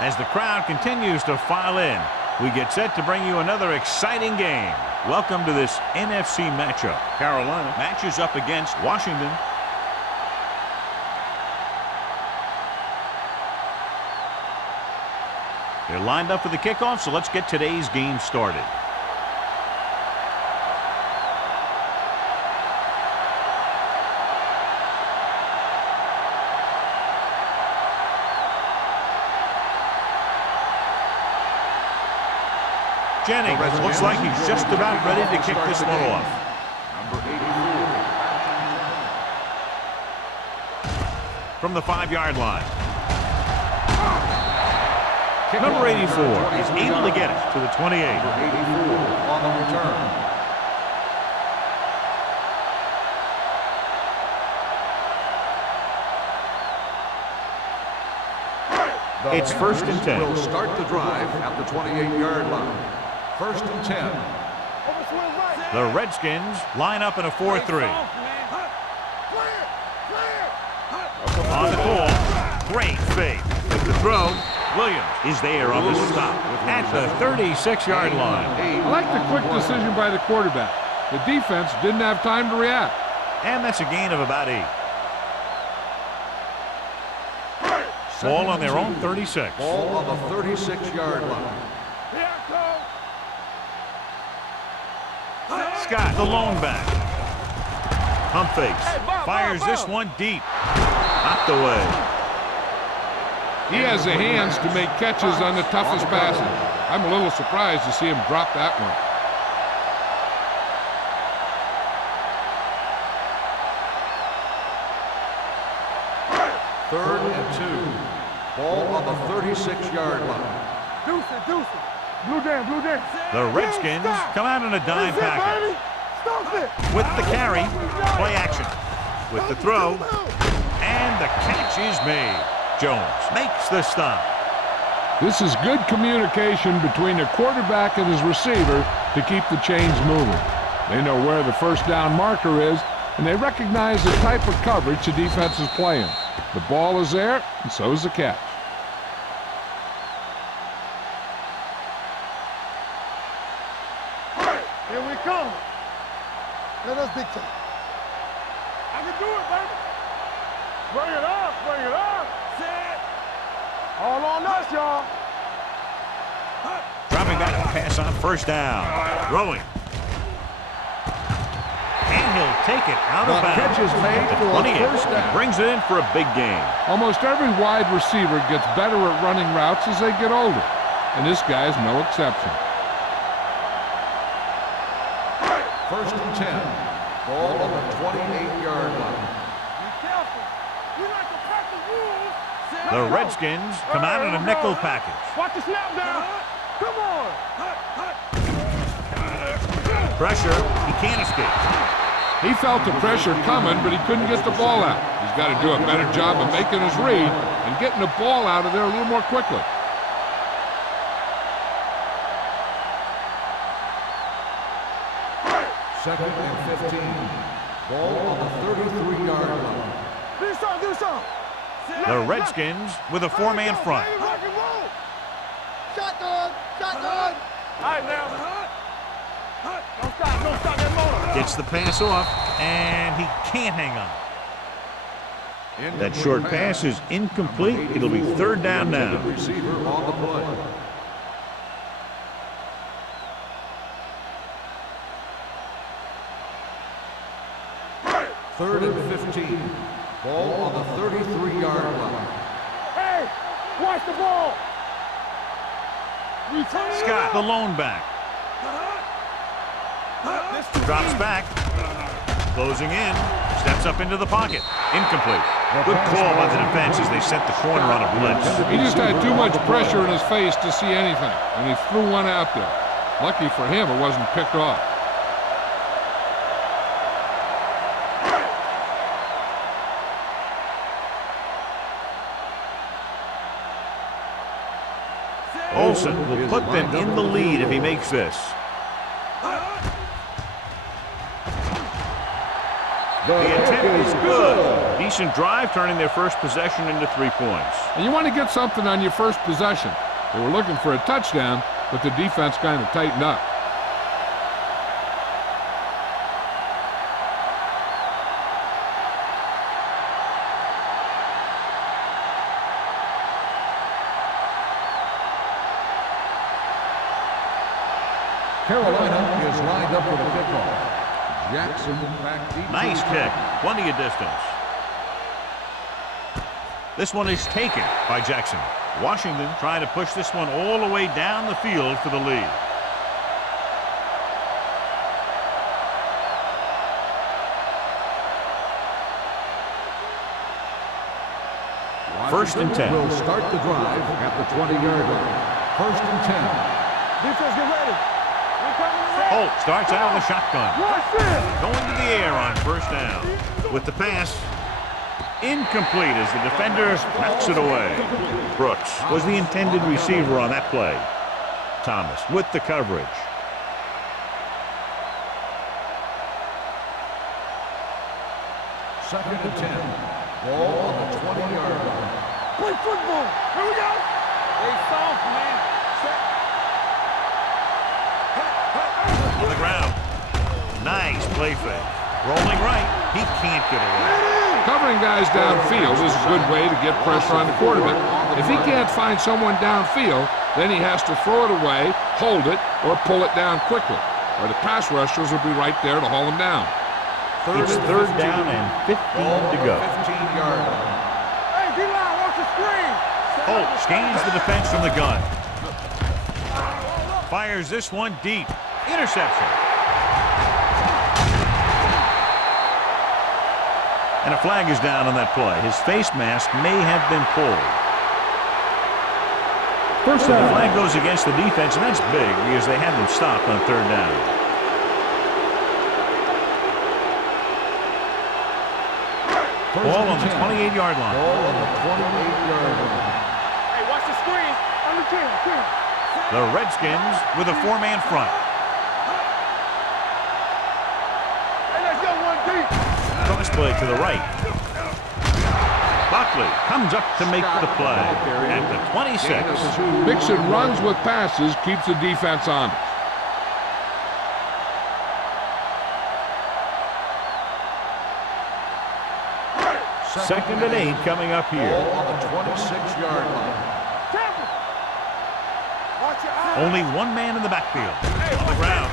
As the crowd continues to file in, we get set to bring you another exciting game. Welcome to this NFC matchup. Carolina matches up against Washington. They're lined up for the kickoff, so let's get today's game started. Jennings looks like he's just about ready to kick this one off. From the 5-yard line. Number 84 is able to get it to the 28. Number 84 on the return. It's 1st and 10. Will start the drive at the 28-yard line. 1st and 10. The Redskins line up in a 4-3. On the call, great fake. With the throw, Williams is there on the stop at the 36-yard line. I like the quick decision by the quarterback. The defense didn't have time to react. And that's a gain of about 8. Ball on their own 36. Ball on the 36-yard line. Scott, the lone back. Pump fakes. Fires this one deep. Knocked away. He has the hands to make catches on the toughest passes. I'm a little surprised to see him drop that one. Third and 2. Ball on the 36-yard line. The Redskins come out in a dime package. With the carry, play action. With the throw, and the catch is made. Jones makes the stop. This is good communication between the quarterback and his receiver to keep the chains moving. They know where the first down marker is, and they recognize the type of coverage the defense is playing. The ball is there, and so is the catch. Here we come. Let us dictate. I can do it, baby. Bring it up, bring it up. Set. All on us, y'all. Dropping back to pass on 1st down. Throwing. And he'll take it out of bounds. Catch is made for a 1st down. Brings it in for a big gain. Almost every wide receiver gets better at running routes as they get older, and this guy's no exception. 1st and 10. Ball on the 28-yard line. Be careful. We like to pack the rules. The Redskins come out in a nickel package. Watch the snap down. Come on. Pressure, he can't escape. He felt the pressure coming, but he couldn't get the ball out. He's got to do a better job of making his read and getting the ball out of there a little more quickly. Second and 15. Ball on the 33-yard line. Do something. The Redskins with a 4-man front. Shotgun. All right, now. Don't stop that motor. Gets the pass off, and he can't hang on. That short pass is incomplete. It'll be 3rd down now. Receiver on the play. Third and 15. Ball on the 33-yard line. Hey, watch the ball. Scott, the lone back. Drops back. Closing in. Steps up into the pocket. Incomplete. Good call by the defense as they set the corner on a blitz. He just had too much pressure in his face to see anything, and he threw one out there. Lucky for him, it wasn't picked off. Olsen will put them in the lead if he makes this. The attempt is good. He Decent drive, turning their first possession into 3 points. And you want to get something on your first possession. They were looking for a touchdown, but the defense kind of tightened up. Carolina is lined up for the kickoff. Jackson back deep. Nice kick. Plenty of distance. This one is taken by Jackson. Washington trying to push this one all the way down the field for the lead. First and 10. Will start the drive at the 20-yard line. First and 10. Defense, get ready. Holt starts out of the shotgun. Going to the air on first down. With the pass, incomplete as the defender knocks it away. Brooks was the intended receiver on that play. Thomas with the coverage. Second and 10. Ball on the 20-yard line. Play football. Here we go. They soft, man. On the ground. Nice play fake. Rolling right. He can't get away. Covering guys downfield is a good way to get pressure on the quarterback. If he can't find someone downfield, then he has to throw it away, hold it, or pull it down quickly. Or the pass rushers will be right there to haul him down. It's third down and 15 to go. 15-yard line. Hey, D-line, watch the screen. Holt scans the defense from the gun. Fires this one deep. Interception. And a flag is down on that play. His face mask may have been pulled. First So the down. flag goes against the defense, and that's big because they had them stopped on third down. Ball on the 28-yard line. Ball on the 28-yard line. Hey, watch the screen. On the 10. The Redskins with a 4-man front. Hey, let's go one deep. Cross play to the right. Buckley comes up to make the play at the 26. Mixon runs with passes, keeps the defense honest. Second and 8 coming up here. Ball on the 26-yard line. Tampa. Watch your eyes. Only one man in the backfield. On the ground.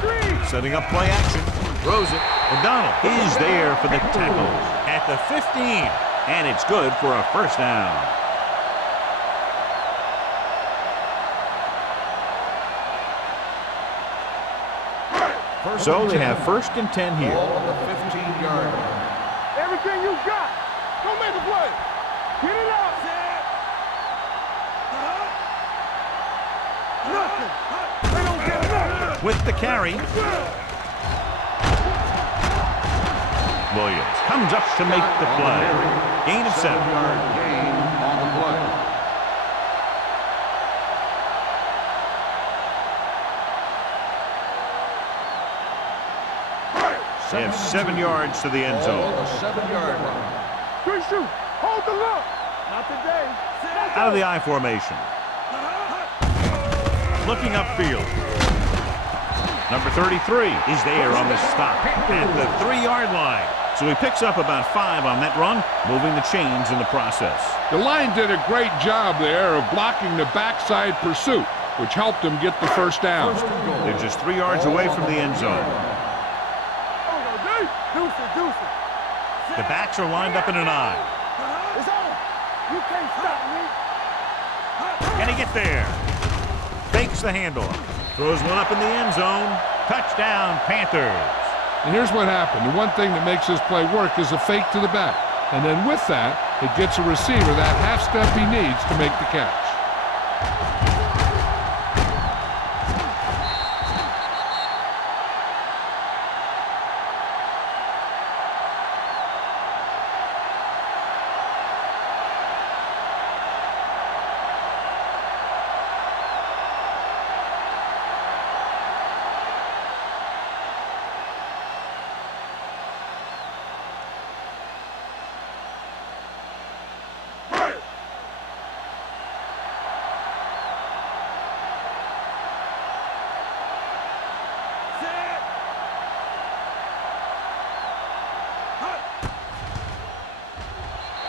Setting up play action. Throws it. O'Donnell is there for the tackle at the 15. And it's good for a first down. So they have first and 10 here. Ball on the 15-yard line. Everything you got. Go make a play. Get it out. Nothing. They don't get nothing. With the carry. Williams comes up to make the play. Gain of 7. 7-yard gain on the play. They have 7 yards to the end Ball on zone. the 7-yard line. Good shoot. Hold the look. Not today. Out of the I formation. Looking upfield. Number 33 is there on the stop at the 3-yard line. So he picks up about 5 on that run, moving the chains in the process. The line did a great job there of blocking the backside pursuit, which helped him get the first down. They're just 3 yards away from the end zone. Deuce it. The backs are lined up in an I. It's on. You can't stop me. Can he get there? Fakes the handoff. Throws one up in the end zone. Touchdown, Panthers. And here's what happened. The one thing that makes this play work is a fake to the back. And then with that, it gets a receiver that half step he needs to make the catch.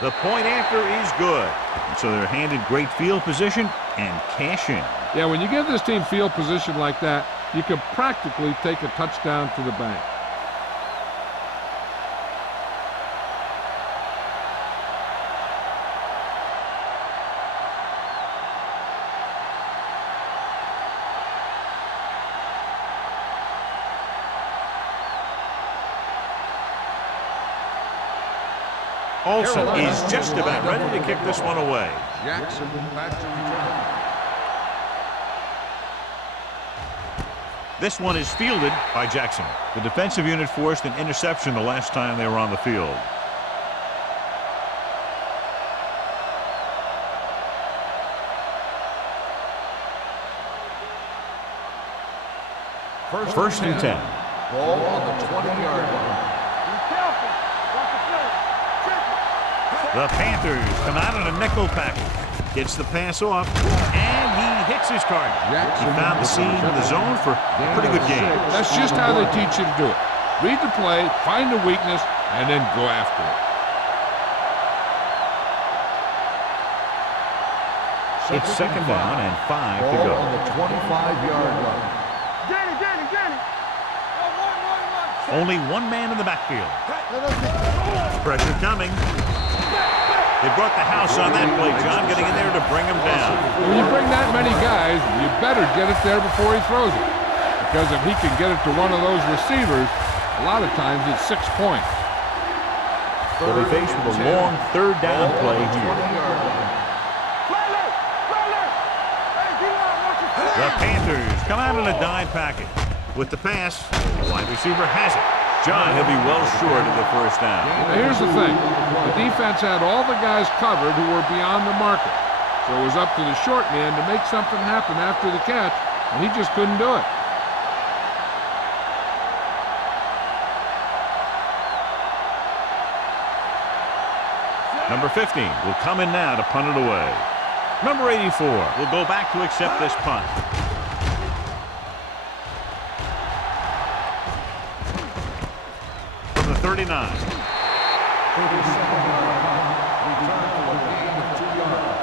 The point after is good. And so they're handed great field position and cash in. Yeah, when you give this team field position like that, you can practically take a touchdown to the bank. Olsen is just about ready to kick this one away. Jackson back to return. This one is fielded by Jackson. The defensive unit forced an interception the last time they were on the field. First and 10. Ball on the 20-yard line. The Panthers come out in a nickel package. Gets the pass off, and he hits his target. He found the seam in the zone for a pretty good game. That's just how they teach you to do it. Read the play, find the weakness, and then go after it. It's second down and 5 to go. Ball on the 25-yard line. Only one man in the backfield. Pressure coming. They brought the house on that play, John, getting in there to bring him down. When you bring that many guys, you better get it there before he throws it. Because if he can get it to one of those receivers, a lot of times it's 6 points. They'll be faced with a long third down play here. The Panthers come out in a dime package. With the pass, the wide receiver has it. John, he'll be well short of the first down. Now here's the thing. The defense had all the guys covered who were beyond the marker. So it was up to the short man to make something happen after the catch, and he just couldn't do it. Number 15 will come in now to punt it away. Number 84 will go back to accept this punt. From the 39. 37-yard punt. Return for a gain of 2 yards.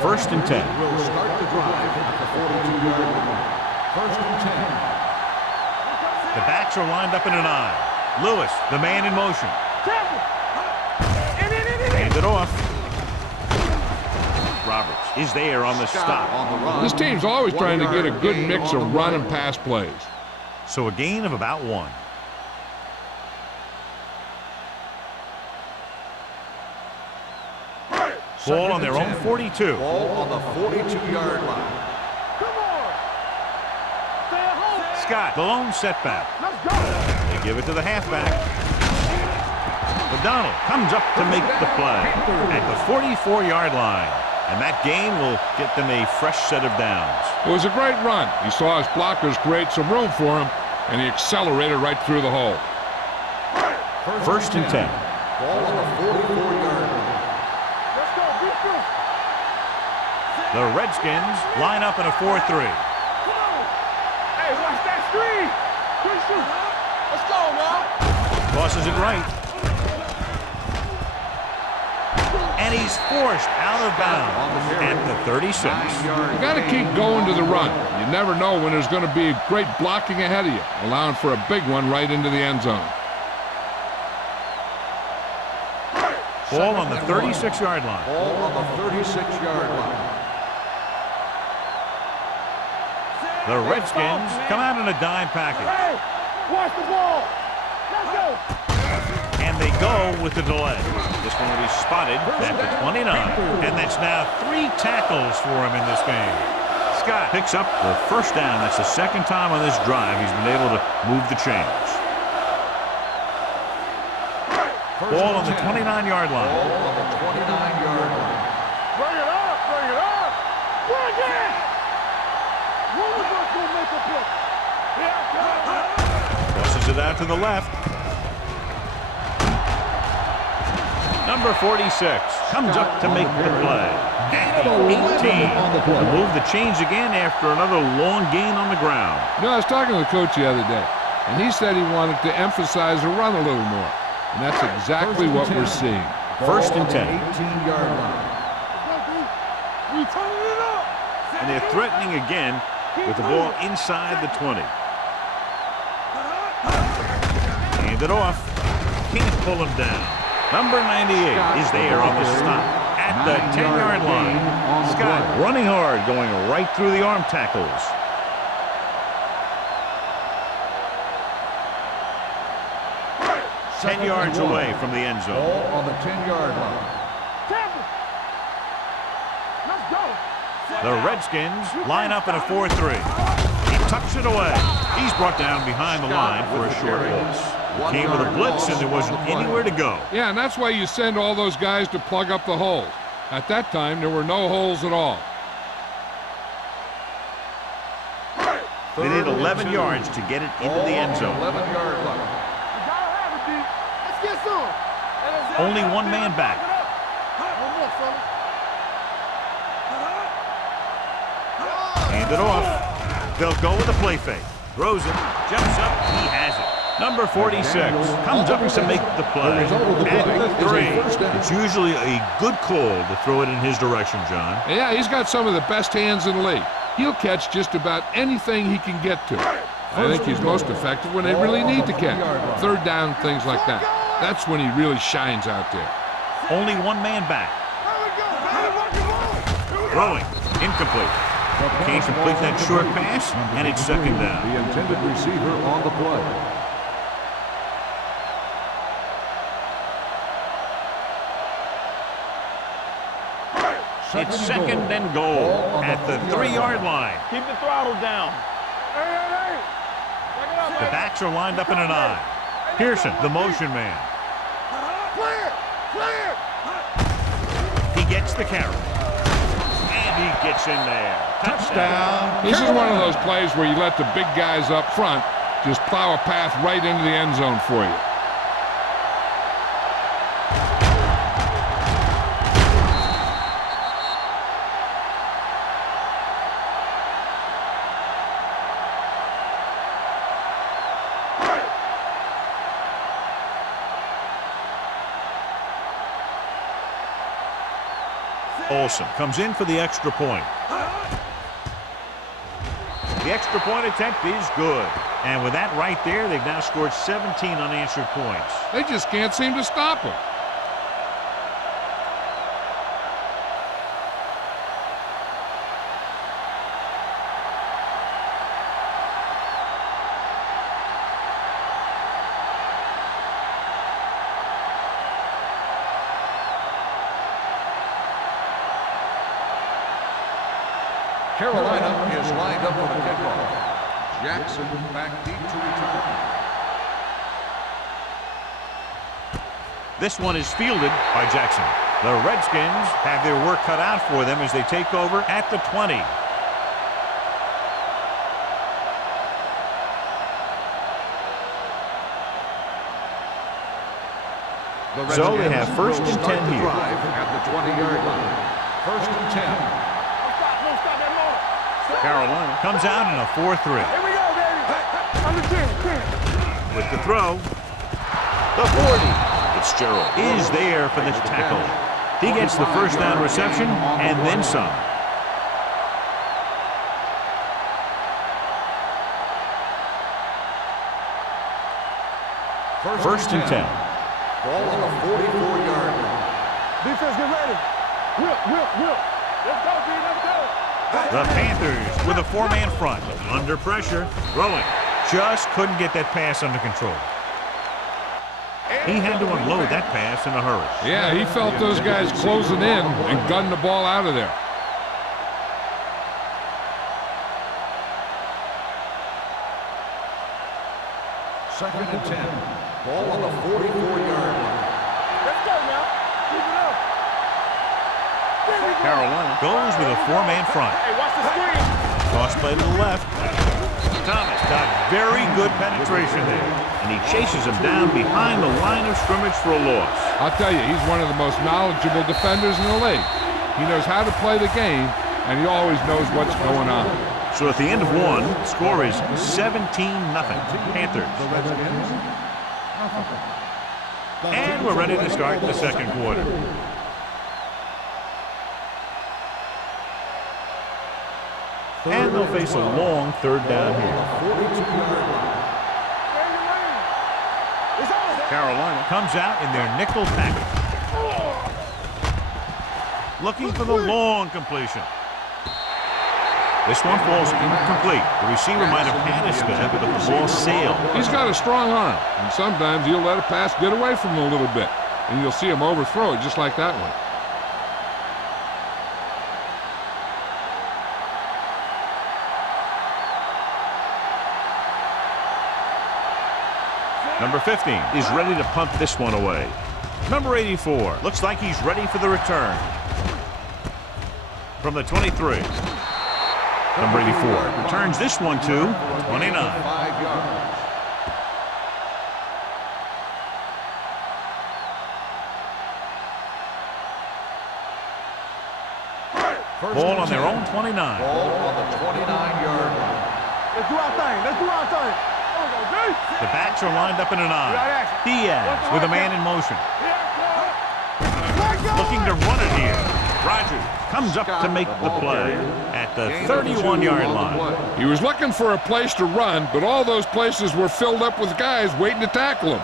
First and 10. Will start the drive at the 42-yard line. First and 10. The backs are lined up in an eye. Lewis, the man in motion. Hand it off. Roberts is there on the stop. On the run. This team's always trying to get a good mix of run and pass plays. So a gain of about 1. Ball on their own 42. Ball on the 42-yard line. Scott, the lone setback. They give it to the halfback. O'Donnell comes up to make the play at the 44-yard line. And that gain will get them a fresh set of downs. It was a great run. He saw his blockers create some room for him, and he accelerated right through the hole. First and 10. Ball on the 44-yard line. The Redskins line up in a 4-3. Hey, watch that screen. Good shoot. Let's go, man. Tosses it right. And he's forced out of bounds at the 36. You got to keep going to the run. You never know when there's going to be great blocking ahead of you, allowing for a big one right into the end zone. Ball on the 36-yard line. Ball on the 36-yard line. The Redskins come out in a dime package. Hey, watch the ball. Let's go. And they go with the delay. This one will be spotted at the 29. And that's now 3 tackles for him in this game. Scott picks up the first down. That's the second time on this drive he's been able to move the chains. Ball on the 29-yard line. Ball on the 29-yard line. Bring it up. Bring it up. Bring it. One of us will make a play. Here, Crosses it out to the left. Number 46 comes up to make the play. At the 18. The move the chains again after another long gain on the ground. You know, I was talking to the coach the other day, and he said he wanted to emphasize the run a little more. And that's exactly what we're seeing. First and 10. 18-yard line. We turning it up. And they're threatening again with the ball inside the 20. Hand it off. Can't pull him down. Number 98 is there on the stop at the 10-yard line. Scott running hard, going right through the arm tackles. Ten yards away from the end zone. Ball on the 10-yard line. Let's go. The Redskins line up in a 4-3. He tucks it away. He's brought down behind the line for a short loss. Came with a blitz, and there wasn't anywhere to go. Yeah, and that's why you send all those guys to plug up the holes. At that time, there were no holes at all. They need 11 yards to get it into the end zone. 11-yard line. Let's get some. Only one man back. One more, fella. Hand it off. They'll go with a play fake. Throws it. Jumps up. He has it. Number 46 comes up to make the play. At the 3. It's usually a good call to throw it in his direction, John. Yeah, he's got some of the best hands in the league. He'll catch just about anything he can get to. I think he's most effective when they really need to catch. Third down, things like that. That's when he really shines out there. Only one man back. Throwing. Incomplete. Can't complete that short pass, and it's second down. The intended receiver on the play. It's second and goal at the 3-yard line. Keep the throttle down. The backs are lined up in an I. Pearson, the motion man. He gets the carry. And he gets in there. Touchdown. This is one of those plays where you let the big guys up front just plow a path right into the end zone for you. Olsen comes in for the extra point. The extra point attempt is good. And with that right there, they've now scored 17 unanswered points. They just can't seem to stop him. Carolina is lined up for the kickoff. Jackson back deep to return. This one is fielded by Jackson. The Redskins have their work cut out for them as they take over at the 20. So they have first and 10 here. At the 20-yard line. First and 10. Carolina comes out in a 4-3. Here we go, baby. On the 10. With the throw, the 40. Fitzgerald is there for the tackle. He gets the first down reception and then some. First and 10. Ball on the 44-yard line. Defense, get ready. Whip. Let's go, B. Let's go. The Panthers with a 4-man front. Under pressure, throwing. Just couldn't get that pass under control. He had to unload that pass in a hurry. Yeah, he felt those guys closing in and gunned the ball out of there. Second and 10. Ball on the 44-yard line. Let's go now. Keep it up. Carolina goes with a 4-man front. Hey, watch the screen. Cross play to the left. Thomas got very good penetration there, and he chases him down behind the line of scrimmage for a loss. I'll tell you, he's one of the most knowledgeable defenders in the league. He knows how to play the game, and he always knows what's going on. So at the end of one, the score is 17-0 Panthers. And we're ready to start the second quarter. And they'll face a long third down here. Carolina comes out in their nickel package. Looking for the long completion. This one falls incomplete. The receiver might have had a step, but the ball sailed. He's got a strong arm, and sometimes he'll let a pass get away from him a little bit, and you'll see him overthrow it just like that one. Number 15 is ready to punt this one away. Number 84 looks like he's ready for the return. From the 23. Number 84 returns this one to 29. 5 yards. Ball on their own 29. Ball on the 29-yard line. Let's do our thing. Let's do our thing. The backs are lined up in an I. Diaz with a man in motion. Looking to run it here. Rogers comes up to make the play at the 31-yard line. He was looking for a place to run, but all those places were filled up with guys waiting to tackle him.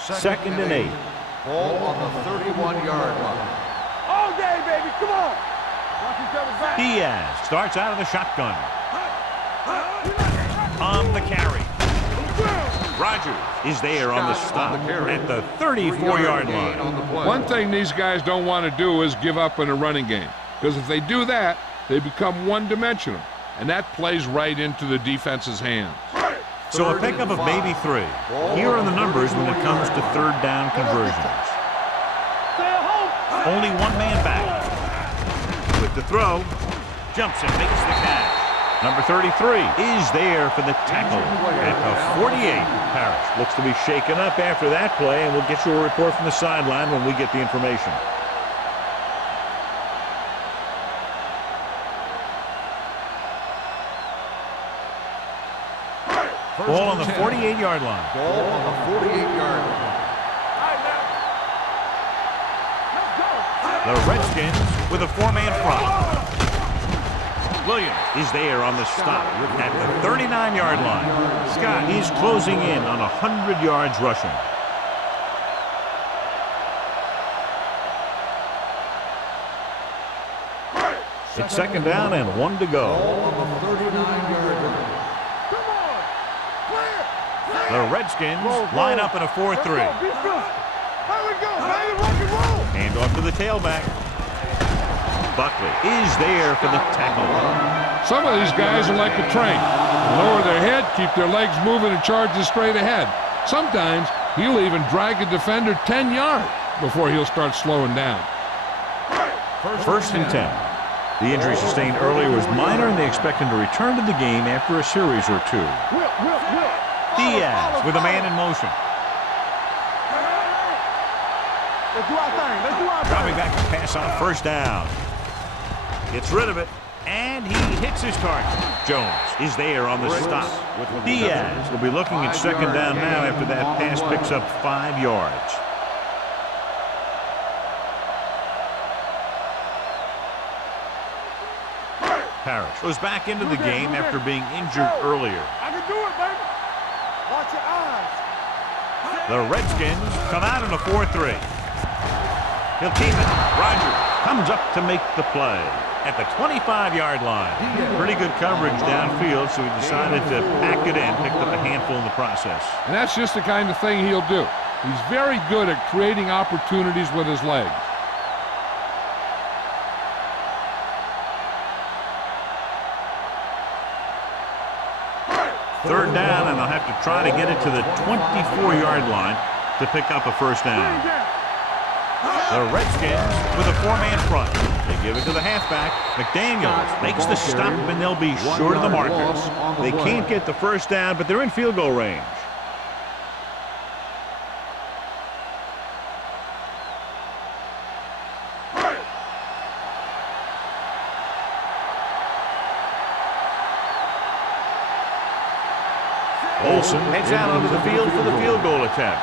Second and 8. Ball on the 31-yard line. All day, baby. Come on. Diaz starts out of the shotgun. On the carry. Rogers is there on the stop at the 34-yard line. One thing these guys don't want to do is give up in a running game, because if they do that, they become one-dimensional, and that plays right into the defense's hands. So a pickup of maybe 3. Here are the numbers when it comes to third down conversions. Only one man back. With the throw, jumps and makes the catch. Number 33 is there for the tackle at the 48. Parrish looks to be shaken up after that play, and we'll get you a report from the sideline when we get the information. Ball on the 48-yard line. Ball on the 48-yard line. The Redskins with a 4-man front. Williams is there on the stop at the 39-yard line. Scott is closing in on 100 yards rushing. It's second down and 1 to go. Ball on the 39-yard line. The Redskins line up in a 4-3. Hand off to the tailback. Buckley is there for the tackle. Some of these guys are like a train. They lower their head, keep their legs moving, and charge straight ahead. Sometimes he'll even drag a defender 10 yards before he'll start slowing down. First and 10. The injury sustained earlier was minor, and they expect him to return to the game after a series or 2. Diaz with a man in motion. Dropping back to pass on first down. Gets rid of it, and he hits his target. Jones is there on the stop. Diaz will be looking at second down now after that pass picks up 5 yards. Parrish goes back into the game after being injured earlier. I can do it, baby. Watch your eyes. The Redskins come out in a 4-3. He'll keep it. Rogers comes up to make the play at the 25-yard line. Pretty good coverage downfield, so he decided to pack it in, picked up a handful in the process. And that's just the kind of thing he'll do. He's very good at creating opportunities with his legs. Third down, and they'll have to try to get it to the 24-yard line to pick up a first down. The Redskins with a 4-man front. They give it to the halfback. McDaniels makes the stop, and they'll be short of the markers. They can't get the first down, but they're in field goal range. Olsen heads out onto the field for the field goal attempt.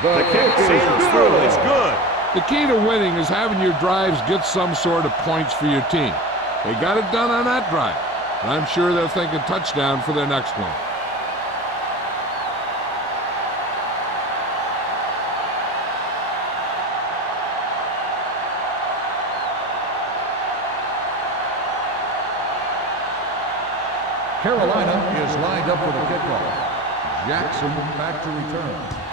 The kick sails through. It's good. The key to winning is having your drives get some sort of points for your team. They got it done on that drive. And I'm sure they're thinking touchdown for their next one. Carolina is lined up for the kickoff. Jackson back to return.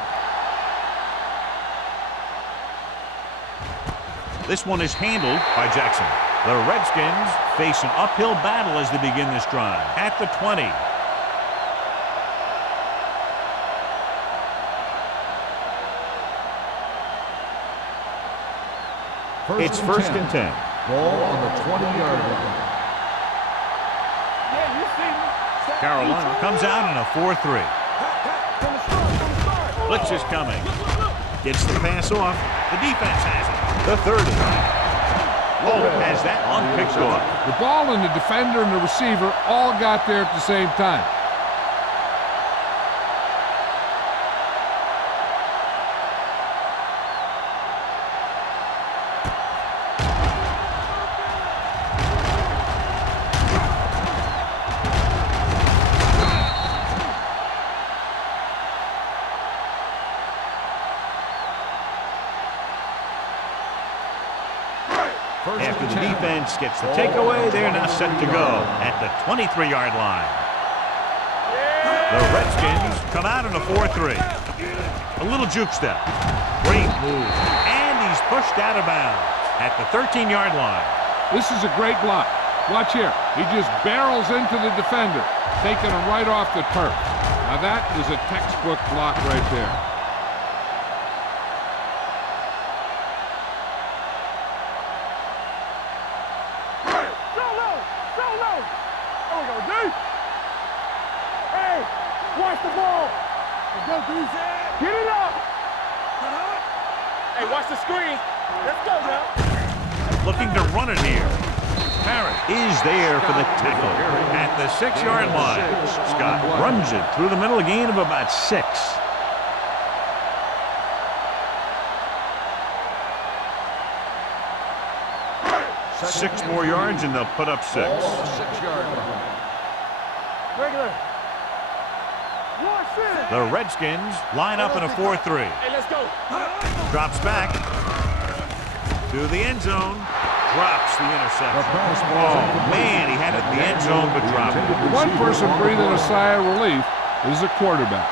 This one is handled by Jackson. The Redskins face an uphill battle as they begin this drive at the 20. It's first and 10. Ball on the 20-yard line. Carolina comes out in a 4-3. Blitz is coming. Gets the pass off. The defense has it. The 30. Has that one picked off. The ball and the defender and the receiver all got there at the same time. After the defense gets the takeaway, they're now set to go at the 23-yard line. The Redskins come out in a 4-3. A little juke step. Great move. And he's pushed out of bounds at the 13-yard line. This is a great block. Watch here. He just barrels into the defender, taking him right off the turf. Now that is a textbook block right there. Watch the ball. Get it up. Hey, watch the screen. Let's go now. Looking to run it here. Parrott is there for the tackle at the 6-yard line. Scott runs it through the middle, a gain of about 6. Six more yards and they'll put up 6. 6-yard line. Regular. The Redskins line up in a 4-3. Hey, let's go. Drops back to the end zone. Drops the interception. Oh, man, he had it in the end zone, but dropped it. The one person breathing a sigh of relief is the quarterback.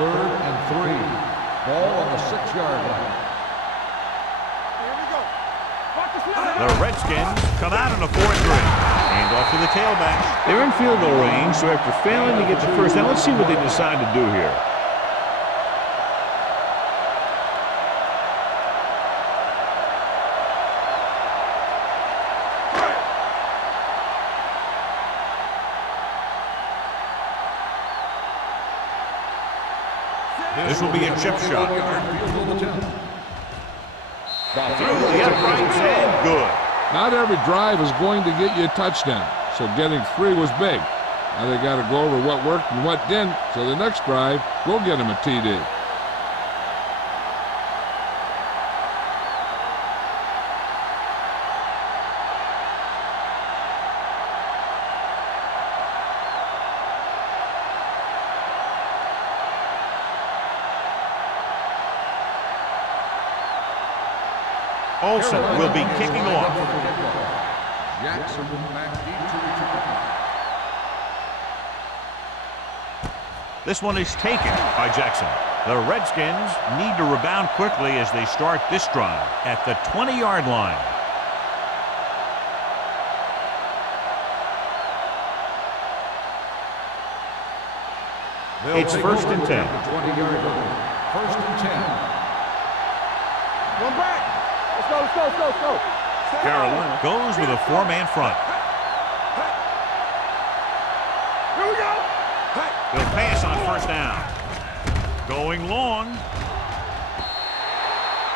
Third and 3. Ball on the 6-yard line. Here we go. Watch the slide. The Redskins come out in a 4-3. Hand off to the tailback. They're in field goal range, so after failing to get the first down, let's see what they decide to do here. This will be a chip shot. Through the uprights and good. Not every drive is going to get you a touchdown, so getting 3 was big. Now they got to go over what worked and what didn't, so the next drive will get them a TD. Olsen will be kicking off. Jackson back deep to return. This one is taken by Jackson. The Redskins need to rebound quickly as they start this drive at the 20-yard line. It's first and 10. 20-yard line. First and 10. One back. Let's go. Carolina goes with a 4-man front. Here we go. They'll pass on first down. Going long.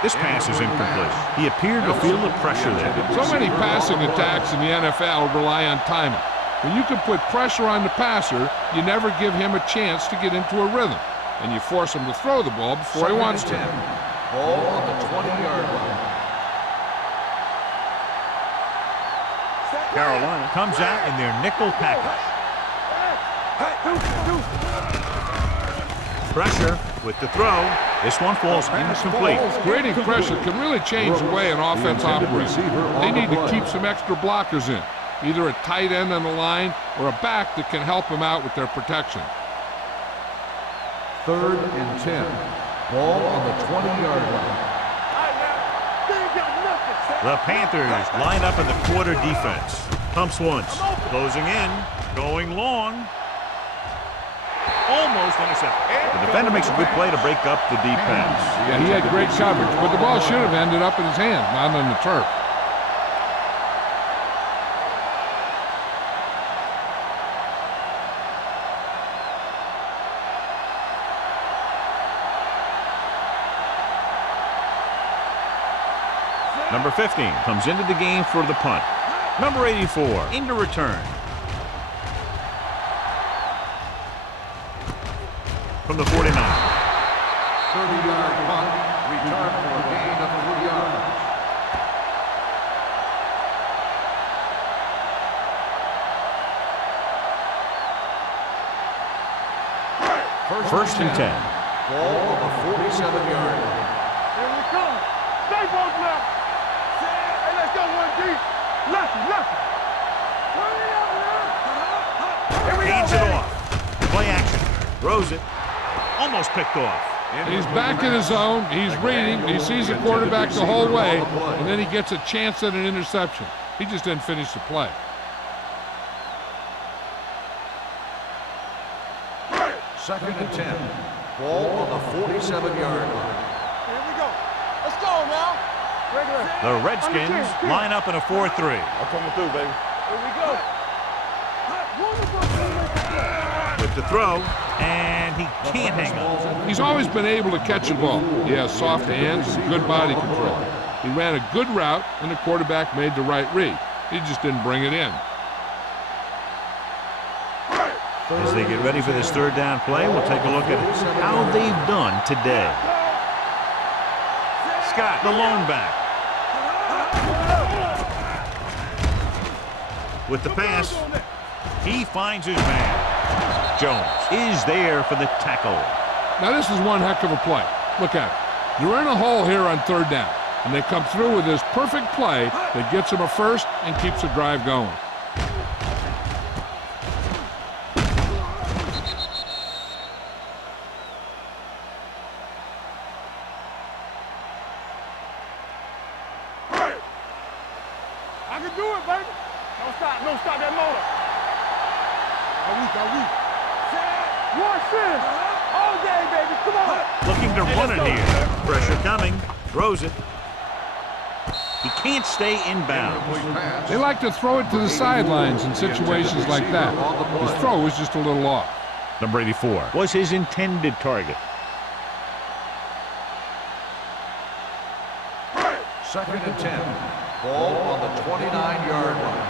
This pass is incomplete. He appeared to feel the pressure there. So many passing attacks in the NFL rely on timing. When you can put pressure on the passer, you never give him a chance to get into a rhythm, and you force him to throw the ball before he wants to. Ball on the 20-yard line. Carolina comes out in their nickel package. Pressure with the throw. This one falls incomplete. Creating pressure can really change the way an offense operates. They need to keep some extra blockers in, either a tight end on the line or a back that can help them out with their protection. Third and 10. Ball on the 20-yard line. The Panthers line up in the quarter defense. Pumps once. Closing in. Going long. Almost intercepted. The defender makes a good play to break up the deep pass. Yeah, he had great coverage, but the ball should have ended up in his hands, not on the turf. Number 15 comes into the game for the punt. Number 84 into return. From the 49. 30-yard punt. Return for a gain of 3 yards. First and 10. Ball on the 47-yard line. Here we come. Stay both left. Hey, let's go, 1 deep. Lefty. Here we go, Hands it baby. off. Play action. Throws it. Almost picked off. He's back in his zone. He's reading. He sees the quarterback the whole way, and then he gets a chance at an interception. He just didn't finish the play. Second and 10. Ball on the 47-yard line. Here we go. Let's go now. Regular. The Redskins line up in a 4-3. I'm coming through, baby. Here we go. With the throw, and he can't hang on. He's always been able to catch a ball. He has soft hands and good body control. He ran a good route, and the quarterback made the right read. He just didn't bring it in. As they get ready for this third down play, we'll take a look at how they've done today. Scott, the lone back. With the pass, he finds his man. Jones is there for the tackle. Now this is one heck of a play. Look at it. You're in a hole here on third down, and they come through with this perfect play that gets them a first and keeps the drive going. I can do it, baby. Don't stop that motor. Are we? Watch this. All day, baby. Come on. Looking to run it here. Pressure coming. Throws it. He can't stay inbounds. They like to throw it to the sidelines in situations like that. His throw was just a little off. Number 84 was his intended target. Second and 10. Ball on the 29-yard line.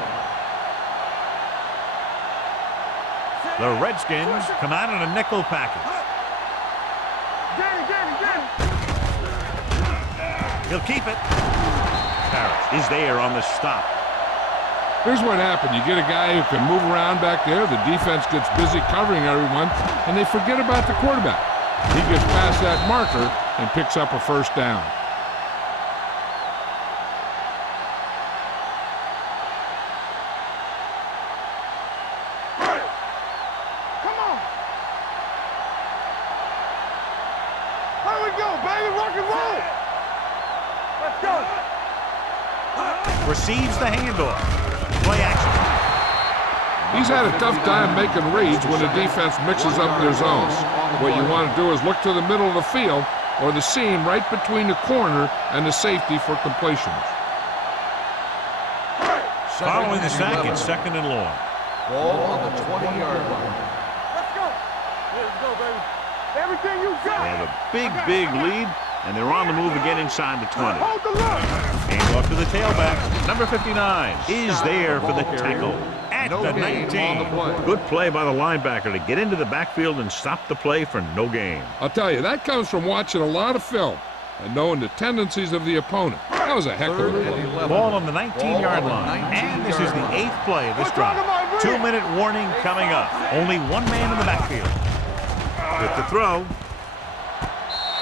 The Redskins come out in a nickel package. Get it. He'll keep it. Harris is there on the stop. Here's what happened. You get a guy who can move around back there. The defense gets busy covering everyone, and they forget about the quarterback. He gets past that marker and picks up a first down. Come on. Here we go, baby. Rock and roll. Let's go. Receives the handoff. Play action. He's had a tough time making reads when the defense mixes up their zones. What you want to do is look to the middle of the field or the seam right between the corner and the safety for completions. Following the sack, it's 2nd and long. Ball on the 20-yard line. Let's go. Let's go, baby. Everything you got. They have a big lead, and they're on the move again inside the 20. Hold the line. Hand off to the tailback. Number 59 is there for the tackle at the 19. Good play by the linebacker to get into the backfield and stop the play for no gain. I'll tell you, that comes from watching a lot of film and knowing the tendencies of the opponent. That was a heck of a play. Ball on the 19-yard line. And this is the 8th play of this drive. 2-minute warning coming up. Only one man in the backfield. With the throw.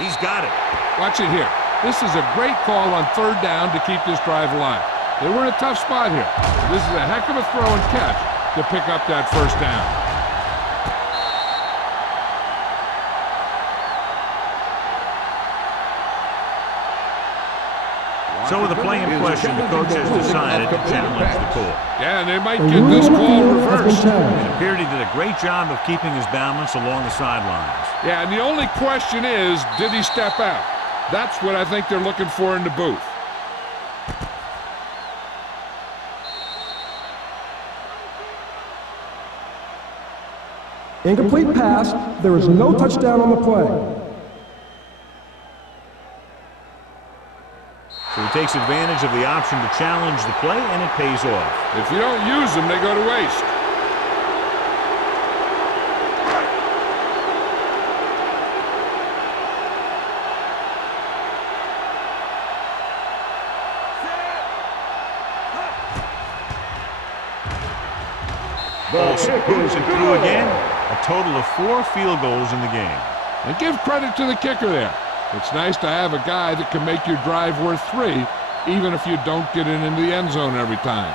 He's got it. Watch it here. This is a great call on 3rd down to keep this drive alive. They were in a tough spot here. This is a heck of a throw and catch to pick up that 1st down. So with the play in question, the coach has decided to challenge the call. Yeah, and they might get this call reversed. It appeared he did a great job of keeping his balance along the sidelines. Yeah, and the only question is, did he step out? That's what I think they're looking for in the booth. Incomplete pass. There is no touchdown on the play. So he takes advantage of the option to challenge the play, and it pays off. If you don't use them, they go to waste. Olsen boots it through again. A total of 4 field goals in the game. And give credit to the kicker there. It's nice to have a guy that can make your drive worth 3, even if you don't get it into the end zone every time.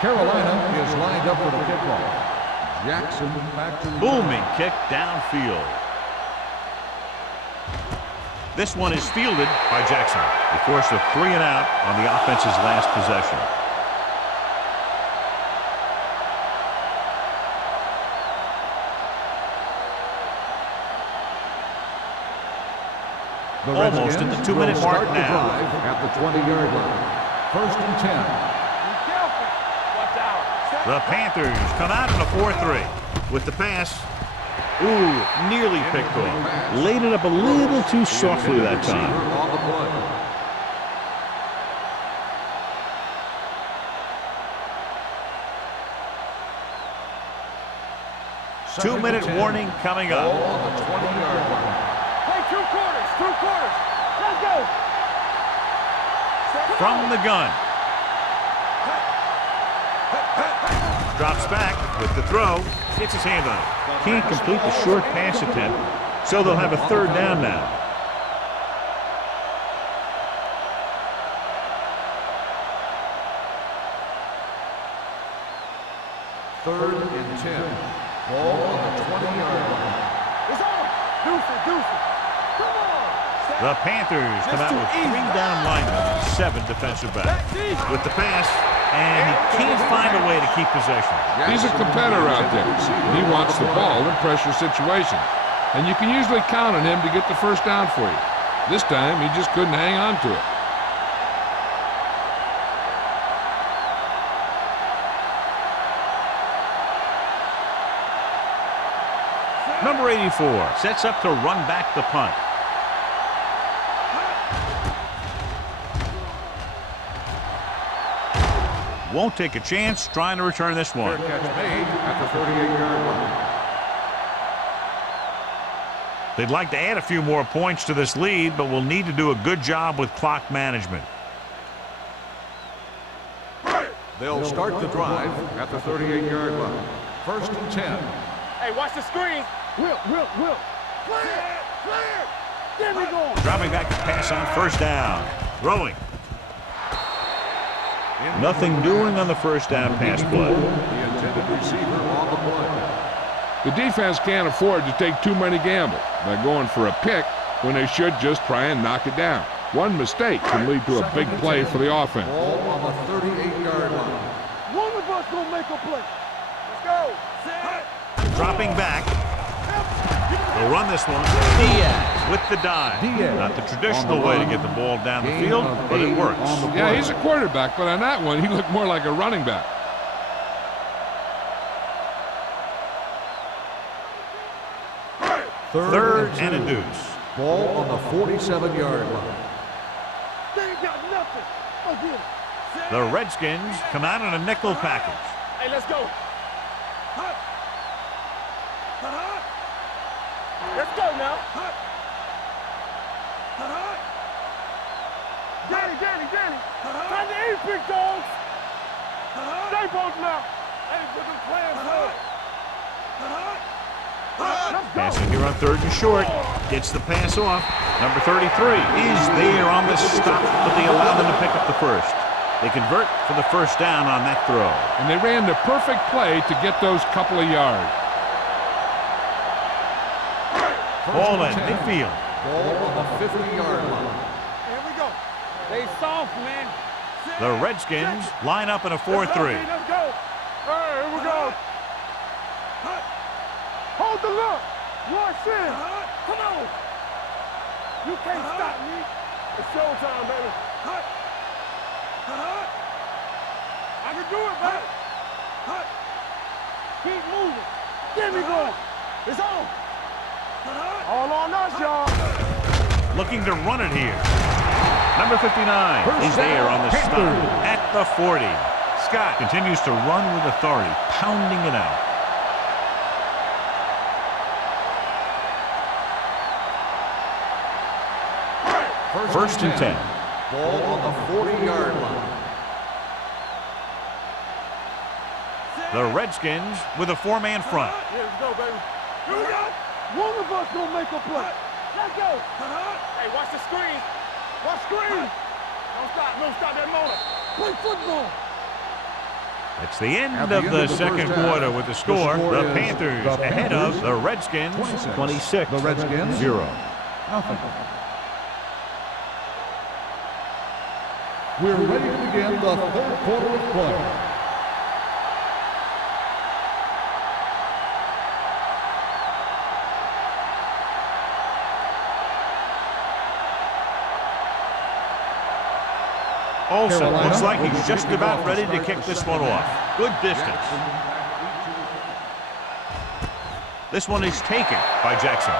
Carolina is lined up for the kickoff. Jackson back to the Booming kick downfield. This one is fielded by Jackson. They forced a 3 and out on the offense's last possession. Almost at the 2-minute mark now. At the 20-yard line. 1st and 10. Be careful. Watch out. The Panthers come out in a 4-3 with the pass. Ooh, nearly picked off. Laid it up a little too softly that time. On the play. Two-minute warning coming up. Ball on the 20-yard line. Play 2 quarters. 2 quarters. Let's go. From the gun. Drops back with the throw. Gets his hand on it. Can't complete the short pass attempt, so they'll have a 3rd down now. Third and 10. Ball on the 20-yard line. It's on. Deuce it. Come on. The Panthers come out with 3 down linemen, 7 defensive backs. With the pass, and he can't find a way to keep possession. He's a competitor out there. He wants the ball in pressure situations. And you can usually count on him to get the 1st down for you. This time, he just couldn't hang on to it. Number 84 sets up to run back the punt. Won't take a chance trying to return this one. Fair catch made at the 38-yard line. They'd like to add a few more points to this lead, but will need to do a good job with clock management. They'll start the drive at the 38-yard line. 1st and 10. Hey, watch the screen. Will. Clear. There we go. Dropping back to pass on 1st down. Throwing. Nothing doing on the first down pass play. The intended receiver on the play. The defense can't afford to take too many gambles by going for a pick when they should just try and knock it down. One mistake can lead to a big play for the offense. Ball on the 38-yard line. One of us gonna make a play. Let's go. Dropping back. They'll run this one. Diaz with the dive. Not the traditional way to get the ball down the field, but it works. Yeah, he's a quarterback, but on that one, he looked more like a running back. Third and a deuce. Ball on the 47-yard line. They ain't got nothing. Let's get it. The Redskins come out in a nickel package. Hey, let's go. Let's go now. Danny. Time to eat, big dogs. Stay both now. Hey, put them players up. Let's go. Passing here on third and short. Gets the pass off. Number 33 is there on the stop, but they allow them to pick up the first. They convert for the first down on that throw. And they ran the perfect play to get those couple of yards. Ball in midfield. Ball on the 50-yard line. Here we go. They soft, man. The Redskins line up in a 4-3. Let's go. Hey, here we go. Hold the look. Rush in. Come on. You can't stop me. It's showtime, baby. I can do it, baby. Keep moving. Get me going. It's on. All on us, y'all. Looking to run it here. Number 59 is there on the stop at the 40. Scott continues to run with authority, pounding it out. First and 10. Ball on the 40-yard line. The Redskins with a four-man front. Here we go, baby. Here we go. One of us gonna make a play. Let's go. Hey, watch the screen. Watch screen. Don't stop that motor. Play football. It's the end of the second quarter with the score. The Panthers ahead of the Redskins 26. The Redskins 0. Nothing. We're ready to begin the third quarter of play. Olsen looks like he's just about ready to kick this one off. Good distance. This one is taken by Jackson.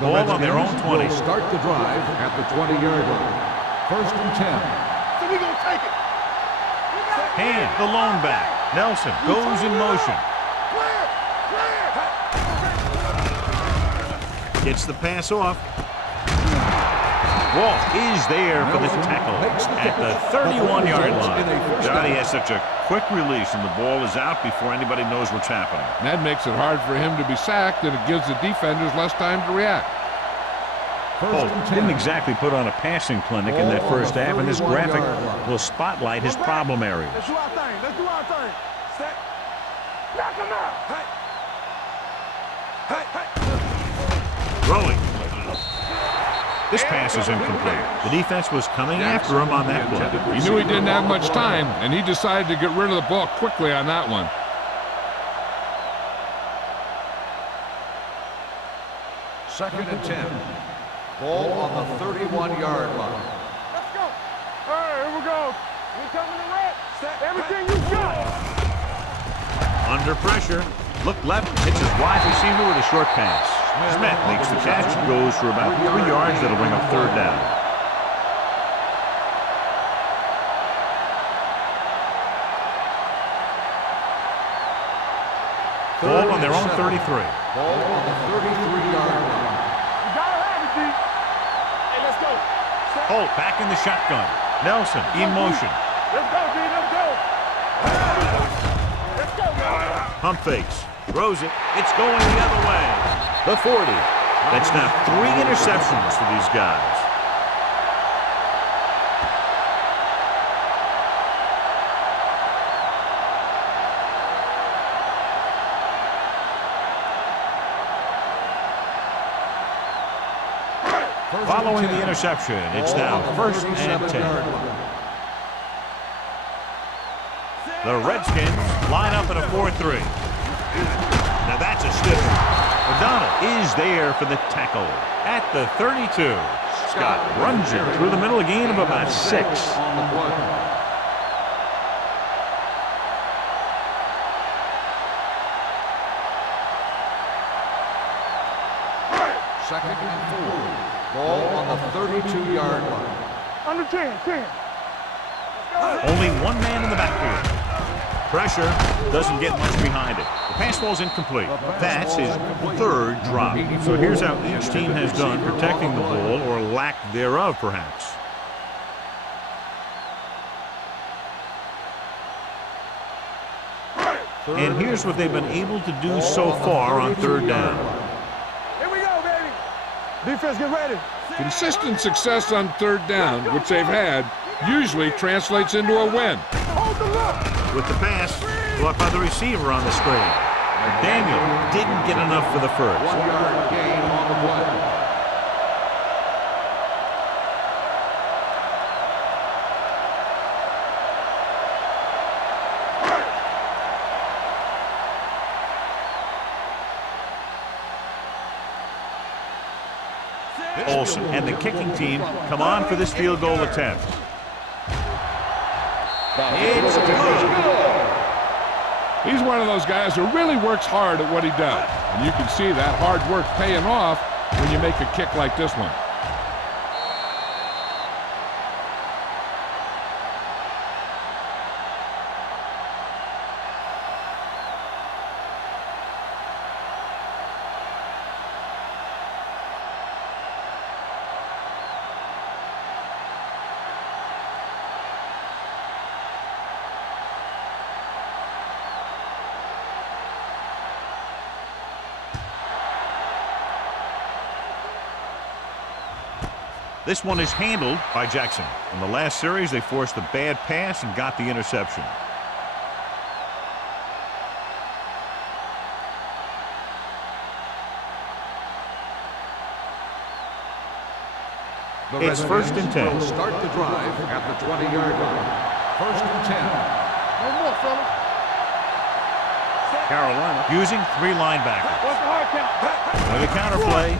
Ball on their own 20. Will start the drive at the 20-yard line. First and 10. So we gonna take it. And the lone back. Nelson goes in motion. Gets the pass off. Walt is there for the tackle at the 31-yard line. Johnny has such a quick release and the ball is out before anybody knows what's happening. And that makes it hard for him to be sacked, and it gives the defenders less time to react. Holt didn't exactly put on a passing clinic in that first half, and this graphic will spotlight his problem areas. Let's do our thing. Let's do our thing. Set. Knock him out. Hey. Throwing. This pass is incomplete. The defense was coming after him on that play. He knew he didn't have much time, and he decided to get rid of the ball quickly on that one. Second and 10. Ball on the 31-yard line. Let's go. Hey, here we go. We coming to rep. Everything you got. Under pressure. Look left, hits his wide receiver with a short pass. Smith makes the catch, goes for about 3 yards. That'll bring up third down. Ball on their own 33. Ball on the 33-yard line. You gotta have it, D. Hey, let's go. Holt back in the shotgun. Nelson in motion. Let's go, D. Let's go. Pump fakes. Throws it. It's going the other way. The 40. That's now 3 interceptions for these guys. Following the interception, it's now 1st and 10. The Redskins line up in a 4-3. Now that's a stiff one. O'Donnell is there for the tackle at the 32. Scott runs it through the middle, a gain of about 6. On the play. Second and 4. Ball on the 32-yard line. Under 10. Only one man in the backfield. Pressure doesn't get much behind it. The pass ball's incomplete. That's his 3rd drop. So here's how each team has done protecting the ball, or lack thereof, perhaps. And here's what they've been able to do so far on 3rd down. Here we go, baby. Defense, get ready. Consistent success on 3rd down, which they've had, usually translates into a win. Hold the look. With the pass, blocked by the receiver on the screen. Daniel didn't get enough for the first. 1-yard gain on the play. Olsen and the kicking team come on for this field goal attempt. It's good. He's one of those guys who really works hard at what he does. And you can see that hard work paying off when you make a kick like this one. This one is handled by Jackson. In the last series, they forced a bad pass and got the interception. It's 1st and 10. Will start the drive at the 20-yard line. 1st and 10. No more, fellas. Carolina using 3 linebackers. What's the hard count? With a counter play.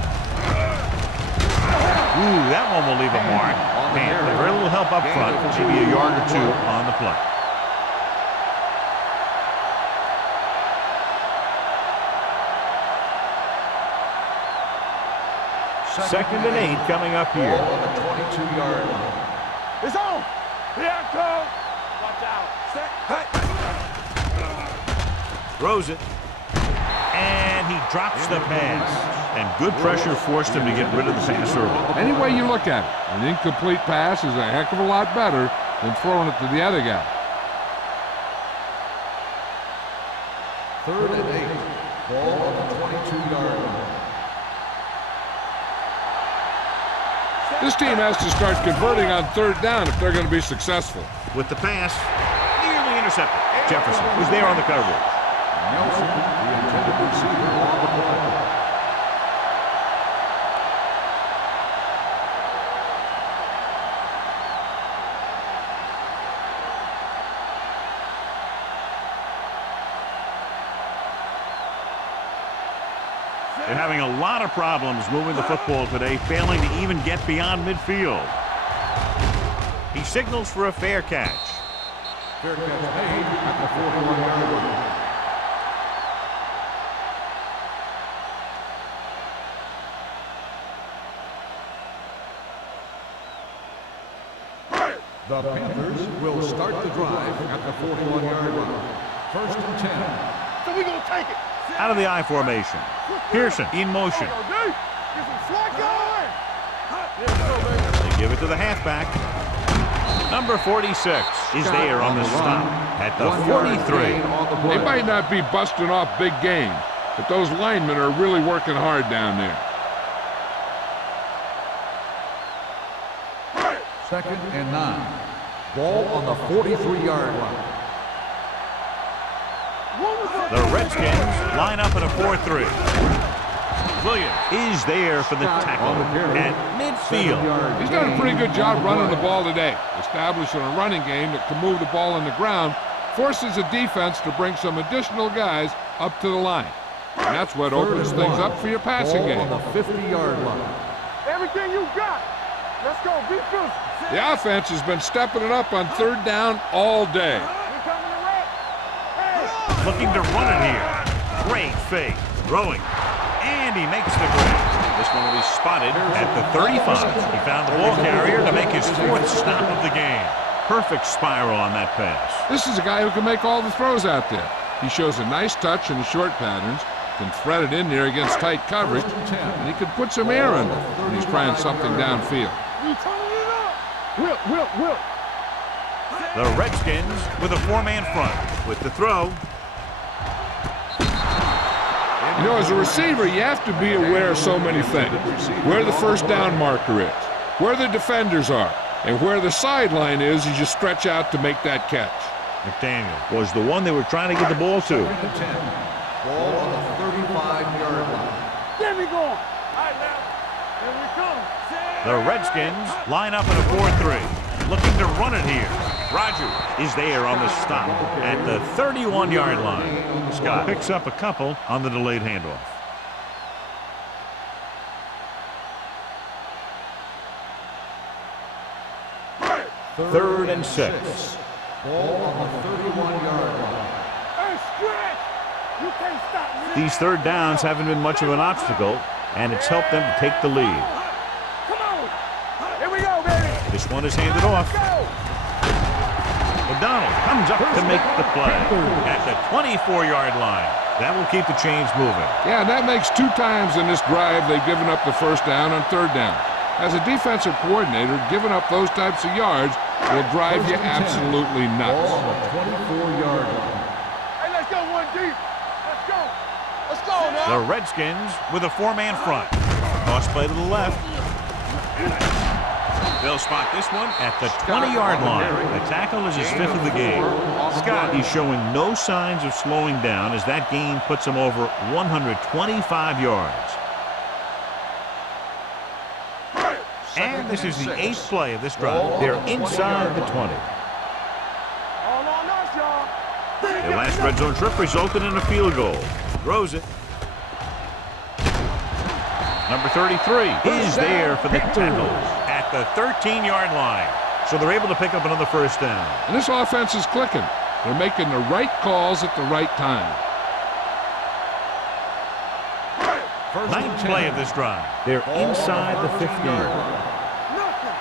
Ooh, that one will leave a mark. And very little help up front, maybe a yard or 2 on the play. Second and 8 coming up here. Ball on the 22-yard line. It's on. Here I come. Watch out. Throws it. And he drops the pass. And good pressure forced him to get rid of the pass early. Any way you look at it, an incomplete pass is a heck of a lot better than throwing it to the other guy. 3rd and 8. Ball on the 22-yard line. This team has to start converting on 3rd down if they're going to be successful. With the pass, nearly intercepted. Jefferson was there on the coverage. Nelson, the intended receiver, on the play. They're having a lot of problems moving the football today, failing to even get beyond midfield. He signals for a fair catch. Fair catch made at the 41-yard line. The Panthers will start the drive at the 41-yard line. 1st and 10. So we gonna take it. Out of the I formation. Pearson in motion. Get some slack going. They give it to the halfback. Number 46 is there on the stop at the 43. They might not be busting off big games, but those linemen are really working hard down there. 2nd and 9. Ball on the 43-yard line. The Redskins line up in a 4-3. Williams is there for the tackle at midfield. He's done a pretty good job running the ball today, establishing a running game that can move the ball on the ground, forces the defense to bring some additional guys up to the line. And that's what opens things up for your passing game. On the 50-yard line. Everything you got. Let's go. Be physical. The offense has been stepping it up on 3rd down all day. Looking to run it here. Great fake. Throwing. And he makes the grab. This one will be spotted at the 35. He found the ball carrier to make his 4th stop of the game. Perfect spiral on that pass. This is a guy who can make all the throws out there. He shows a nice touch in the short patterns, can thread it in there against tight coverage, and he can put some air under when he's trying something downfield. Will. The Redskins with a 4-man front. With the throw. You know, as a receiver, you have to be aware of so many things. Where the 1st down marker is, where the defenders are, and where the sideline is as you stretch out to make that catch. McDaniel was the one they were trying to get the ball to. 2nd and 10. Ball on the 35-yard line. There we go. All right, now. Here we come. The Redskins line up in a 4-3. Looking to run it here. Rogers is there on the stop at the 31-yard line. Scott picks up a couple on the delayed handoff. Third and 6. Ball on the 31-yard line. Hey, stretch. You can't stop me. These 3rd downs haven't been much of an obstacle, and it's helped them to take the lead. Come on. Here we go, baby. This one is handed off. O'Donnell comes up to make the play at the 24-yard line. That will keep the chains moving. Yeah, that makes 2 times in this drive they've given up the 1st down on 3rd down. As a defensive coordinator, giving up those types of yards will drive you absolutely nuts. Ball on the 24-yard line. Hey, let's go one deep. Let's go. Let's go now. The Redskins with a 4-man front. Toss play to the left. They'll spot this one at the 20-yard line. The tackle is his 5th of the game. Scott, he's showing no signs of slowing down as that gain puts him over 125 yards. And this is the 8th play of this drive. They're inside the 20. All on us, y'all. Their last red zone trip resulted in a field goal. Throws it. Number 33 is there for the tackle at the 13-yard line. So they're able to pick up another 1st down. And this offense is clicking. They're making the right calls at the right time. 9th play of this drive. They're inside the 15. Nothing.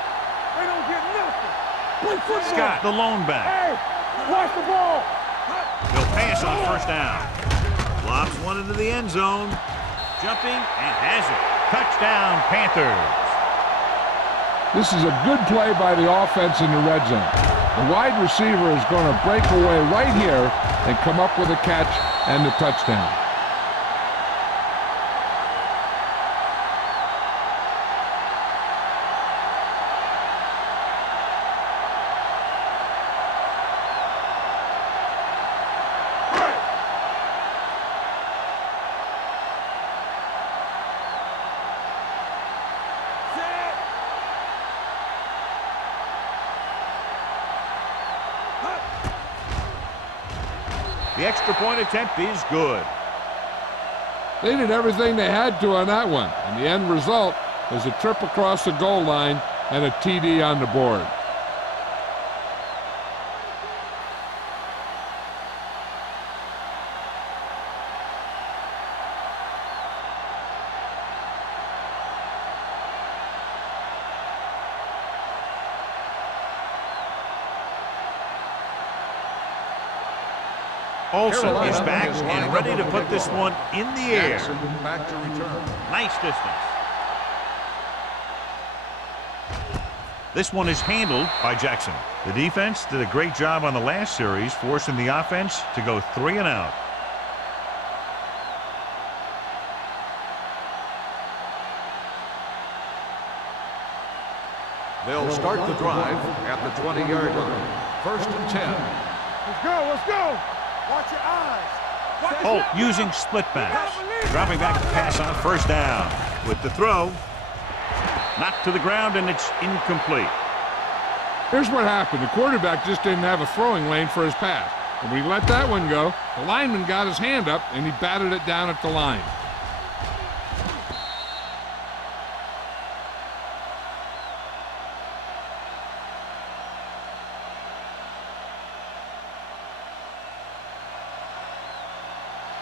They don't get nothing. Play football. Scott, the lone back. Hey, watch the ball. He'll pass on 1st down. Lobs one into the end zone. Jumping and has it. Touchdown, Panthers. This is a good play by the offense in the red zone. The wide receiver is going to break away right here and come up with a catch and the touchdown. The extra point attempt is good. They did everything they had to on that one, and the end result is a trip across the goal line and a TD on the board. Olsen is back and ready to put this one in the air. Back to return. Nice distance. This one is handled by Jackson. The defense did a great job on the last series, forcing the offense to go 3 and out. They'll start the drive at the 20-yard line. 1st and 10. Let's go, let's go. Watch your eyes. Holt using split pass. Dropping back to pass on 1st down. With the throw. Knocked to the ground, and it's incomplete. Here's what happened. The quarterback just didn't have a throwing lane for his pass. And when he let that one go, the lineman got his hand up, and he batted it down at the line.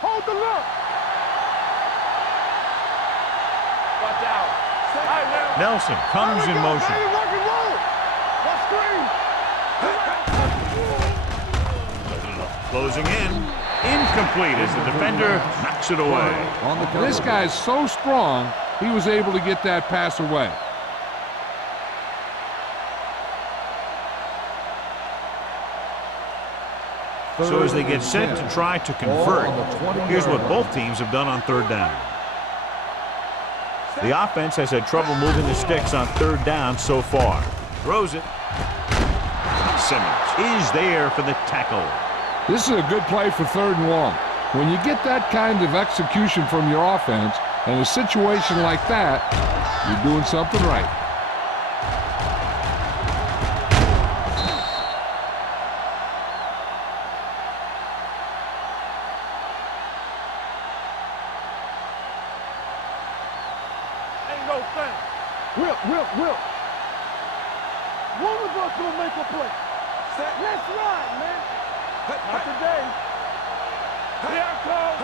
Hold the look. Watch out. Nelson comes in motion. Baby, rock and roll. Let's screen. Closing in. Incomplete as the defender knocks it away. On the This guy's so strong, he was able to get that pass away. So as they get set to try to convert, here's what both teams have done on 3rd down. The offense has had trouble moving the sticks on 3rd down so far. Throws it. Simmons is there for the tackle. This is a good play for 3rd and long. When you get that kind of execution from your offense in a situation like that, you're doing something right. Will. One of us will make a play. Let's ride, man. Not today. Here I come.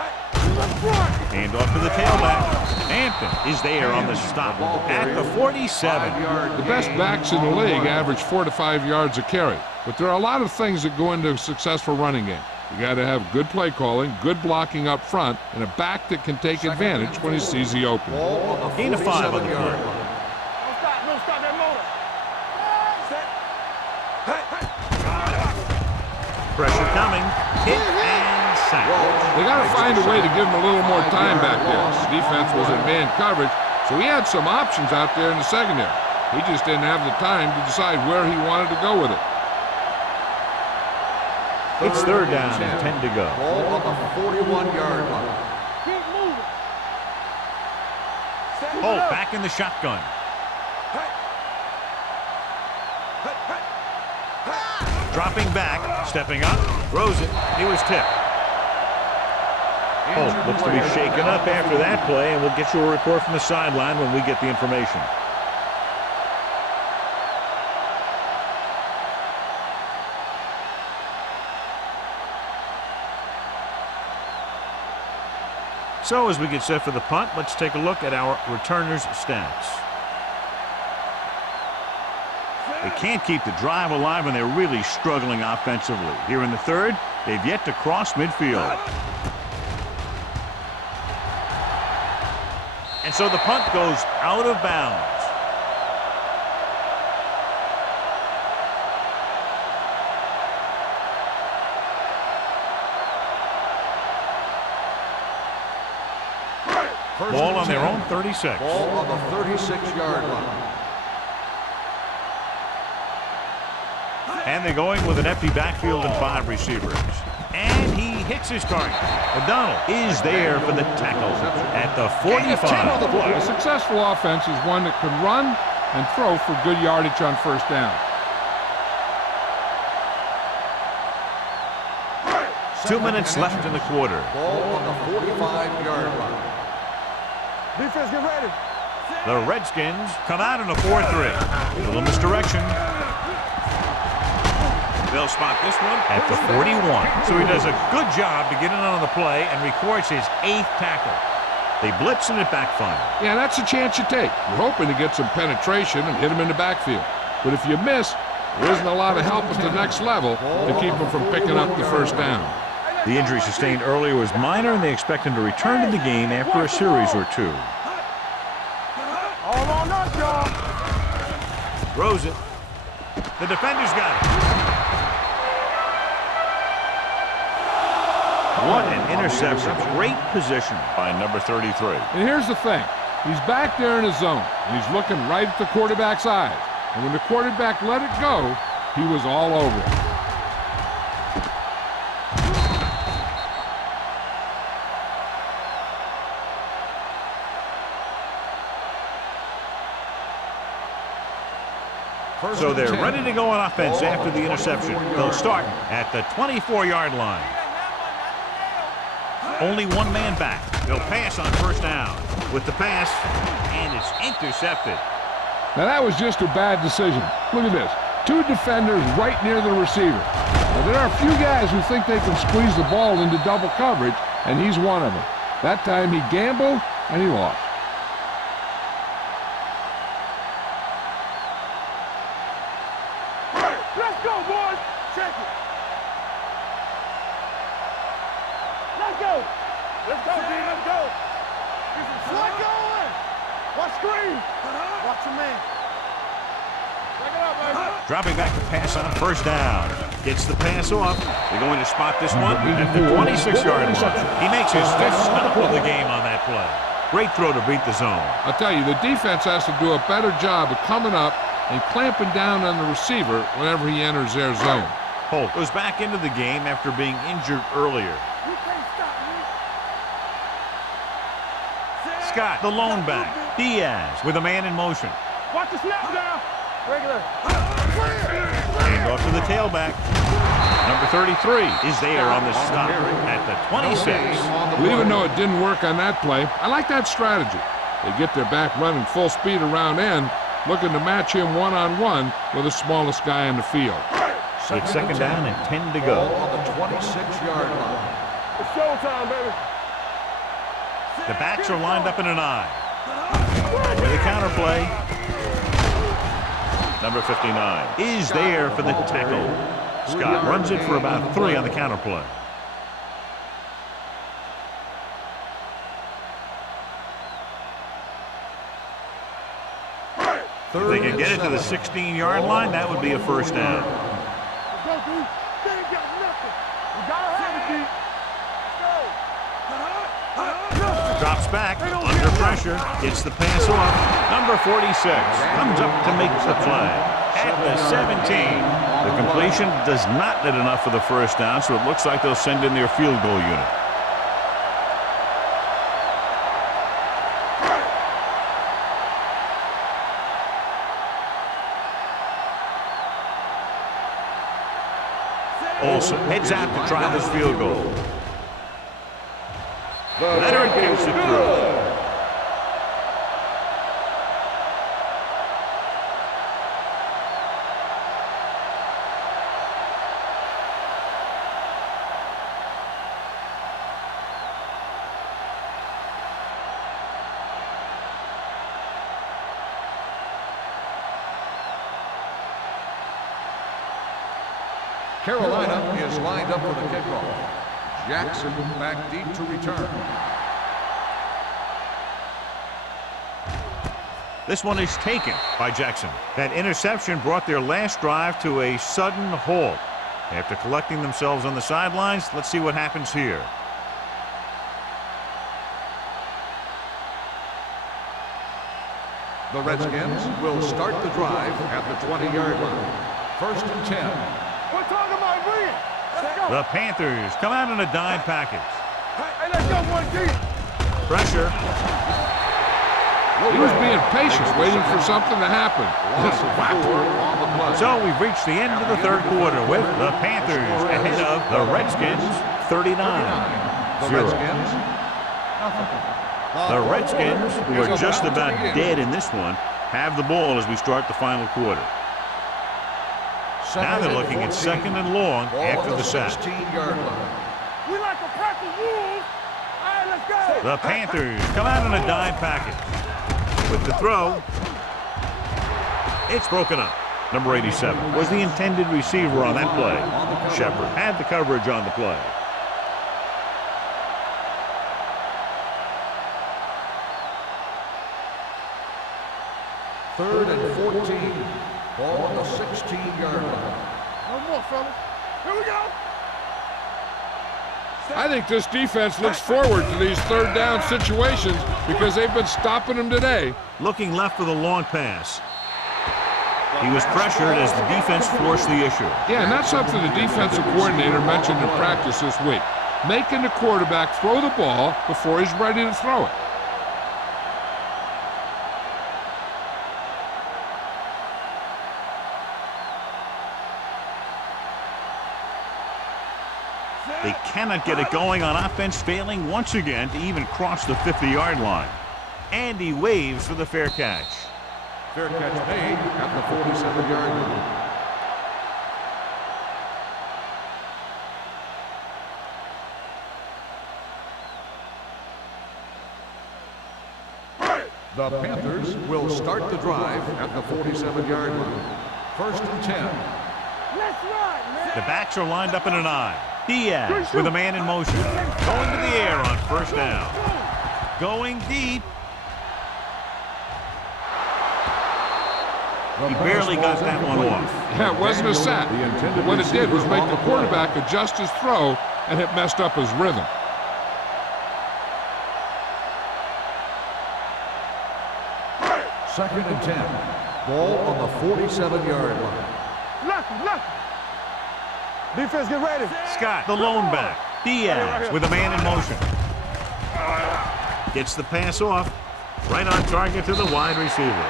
Let's run. Hand off to the tailback. Hampton is there on the stop at the 47. The best backs in the league average 4 to 5 yards a carry. But there are a lot of things that go into a successful running game. You got to have good play calling, good blocking up front, and a back that can take advantage when he sees the opening. Gain of 5 on the play. Don't stop that motor. Pressure coming. Hit and sack. They got to find a way to give him a little more time back there. His defense was in man coverage, so he had some options out there in the secondary. He just didn't have the time to decide where he wanted to go with it. It's 3rd down and 10 to go. Ball on the 41-yard line. Keep moving. Holt back in the shotgun. Dropping back, stepping up, throws it. He was tipped. Holt looks to be shaken up after that play, and we'll get you a report from the sideline when we get the information. So as we get set for the punt, let's take a look at our returners' stats. They can't keep the drive alive, and they're really struggling offensively. Here in the 3rd, they've yet to cross midfield. And so the punt goes out of bounds. Ball on their own 36. Ball on the 36-yard line. And they're going with an empty backfield and 5 receivers. And he hits his target. O'Donnell is there for the tackle at the 45. A successful offense is one that can run and throw for good yardage on 1st down. 2 minutes left in the quarter. Ball on the 45-yard line. Defense, get ready. The Redskins come out in a 4-3. A little misdirection. They'll spot this one at the 41. So he does a good job to get in on the play and records his 8th tackle. They blitz and it backfires. Yeah, that's a chance you take. You're hoping to get some penetration and hit him in the backfield. But if you miss, there isn't a lot of help at the next level to keep him from picking up the 1st down. The injury sustained earlier was minor, and they expect him to return to the game after a series or 2. All on us, y'all. Throws it. The defender's got it. What an interception. Great position by number 33. And here's the thing. He's back there in his zone, and he's looking right at the quarterback's eyes. And when the quarterback let it go, he was all over it. So they're ready to go on offense after the interception. They'll start at the 24-yard line. Only one man back. They'll pass on first down. With the pass, and it's intercepted. Now that was just a bad decision. Look at this. Two defenders right near the receiver. Now, there are a few guys who think they can squeeze the ball into double coverage, and he's one of them. That time he gambled, and he lost. Let's go, boys. Check it. Let's go. Let's go, D. Let's go. What going? Watch screen. Watch your man. Check it out, baby. Dropping back to pass on first down. Gets the pass off. They're going to spot this one at the 26-yard line. He makes his fifth stop of the game on that play. Great throw to beat the zone. I'll tell you, the defense has to do a better job of coming up and clamping down on the receiver whenever he enters their zone. Holt goes back into the game after being injured earlier. You can't stop me. Scott, the lone back. Diaz with a man in motion. Watch the snap down. Regular. Hand off to the tailback. Number 33 is there on the stop at the 26. Well, even though it didn't work on that play, I like that strategy. They get their back running full speed around end, looking to match him one-on-one with the smallest guy on the field. It's second down and 10 to go. On the 26-yard line. It's showtime, baby. The backs are lined up in an eye. With a counter play. Number 59 is there for the tackle. Scott runs it for about 3 on the counter play. If they can get it to the 16-yard line, that would be a first down. Let's go, D. They ain't got nothing. We gotta have it, D. Let's go. Drops back, under pressure, gets the pass off. Number 46 comes up to make the play. At the 17. The completion does not net enough for the first down, so it looks like they'll send in their field goal unit. Olsen heads out to try this field goal. Leonard gets it through. Carolina is lined up for the kickoff. Jackson back deep to return. This one is taken by Jackson. That interception brought their last drive to a sudden halt. After collecting themselves on the sidelines, let's see what happens here. The Redskins will start the drive at the 20-yard line. First and 10. We're talking about win. Let's go. The Panthers come out in a dime package. Hey, let's go, one D. Pressure. He was being patient, waiting for something to happen. So we've reached the end of the third quarter with the Panthers ahead of the Redskins 39-0. The Redskins, who are just about dead in this one, have the ball as we start the final quarter. Now they're looking at second and long after the sack. 16-yard line. We like to practice rules. All right, let's go. The Panthers come out in a dime package. With the throw, it's broken up. Number 87 was the intended receiver on that play. Shepard had the coverage on the play. Third and 14. Ball on the 16-yard line. No more, fellas. Here we go. I think this defense looks forward to these third down situations because they've been stopping them today. Looking left for the long pass. He was pressured as the defense forced the issue. Yeah, and that's something the defensive coordinator mentioned in practice this week. Making the quarterback throw the ball before he's ready to throw it. They cannot get it going on offense, failing once again to even cross the 50-yard line. And he waves for the fair catch. Fair catch made at the 47-yard line. The Panthers will start the drive at the 47-yard line. 1st and 10. Let's ride, man. The backs are lined up in an I. Diaz with a man in motion. Going to the air on 1st down. Going deep. He barely got that one off. Yeah, it wasn't a sack. What it did was make the quarterback adjust his throw, and it messed up his rhythm. Second and 10. Ball on the 47-yard line. Left. Defense, get ready. Scott, the lone back. Diaz with a man in motion. Gets the pass off. Right on target to the wide receiver.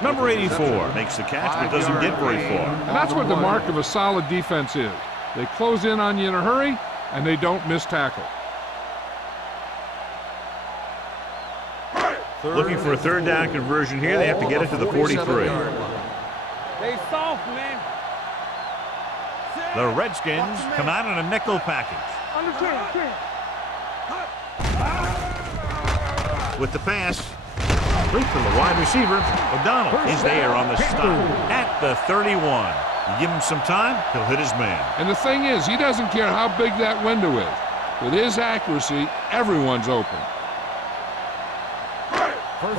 Number 84 makes the catch but doesn't get very far. And that's what the mark of a solid defense is. They close in on you in a hurry, and they don't miss tackle. Looking for a third down conversion here. They have to get it to the 43. They soft, man. The Redskins come out in a nickel package. Under 10. With the pass, complete from the wide receiver. O'Donnell is there on the stop at the 31. You give him some time, he'll hit his man. And the thing is, he doesn't care how big that window is. With his accuracy, everyone's open.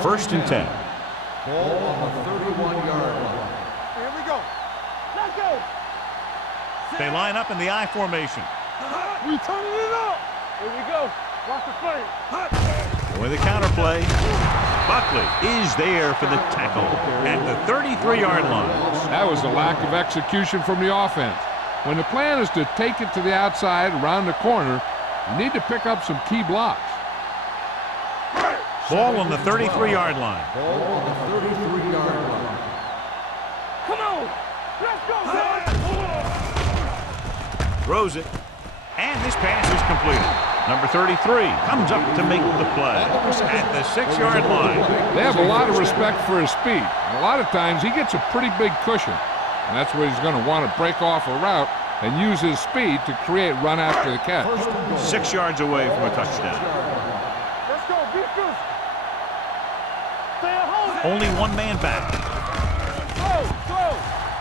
1st and 10. Ball on the 31-yard line. Here we go. Let's go. They line up in the I formation. We turning it up. Here we go. Watch the play. With the counterplay, Buckley is there for the tackle at the 33-yard line. That was a lack of execution from the offense. When the plan is to take it to the outside around the corner, you need to pick up some key blocks. Ball on the 33-yard line. Ball on the 33-yard line. Come on. Let's go, man. Throws it. And this pass is completed. Number 33 comes up to make the play at the 6-yard line. They have a lot of respect for his speed. And a lot of times he gets a pretty big cushion. And that's where he's going to want to break off a route and use his speed to create run after the catch. 6 yards away from a touchdown. Let's go. Defense. Stay at home. Only one man back. Go.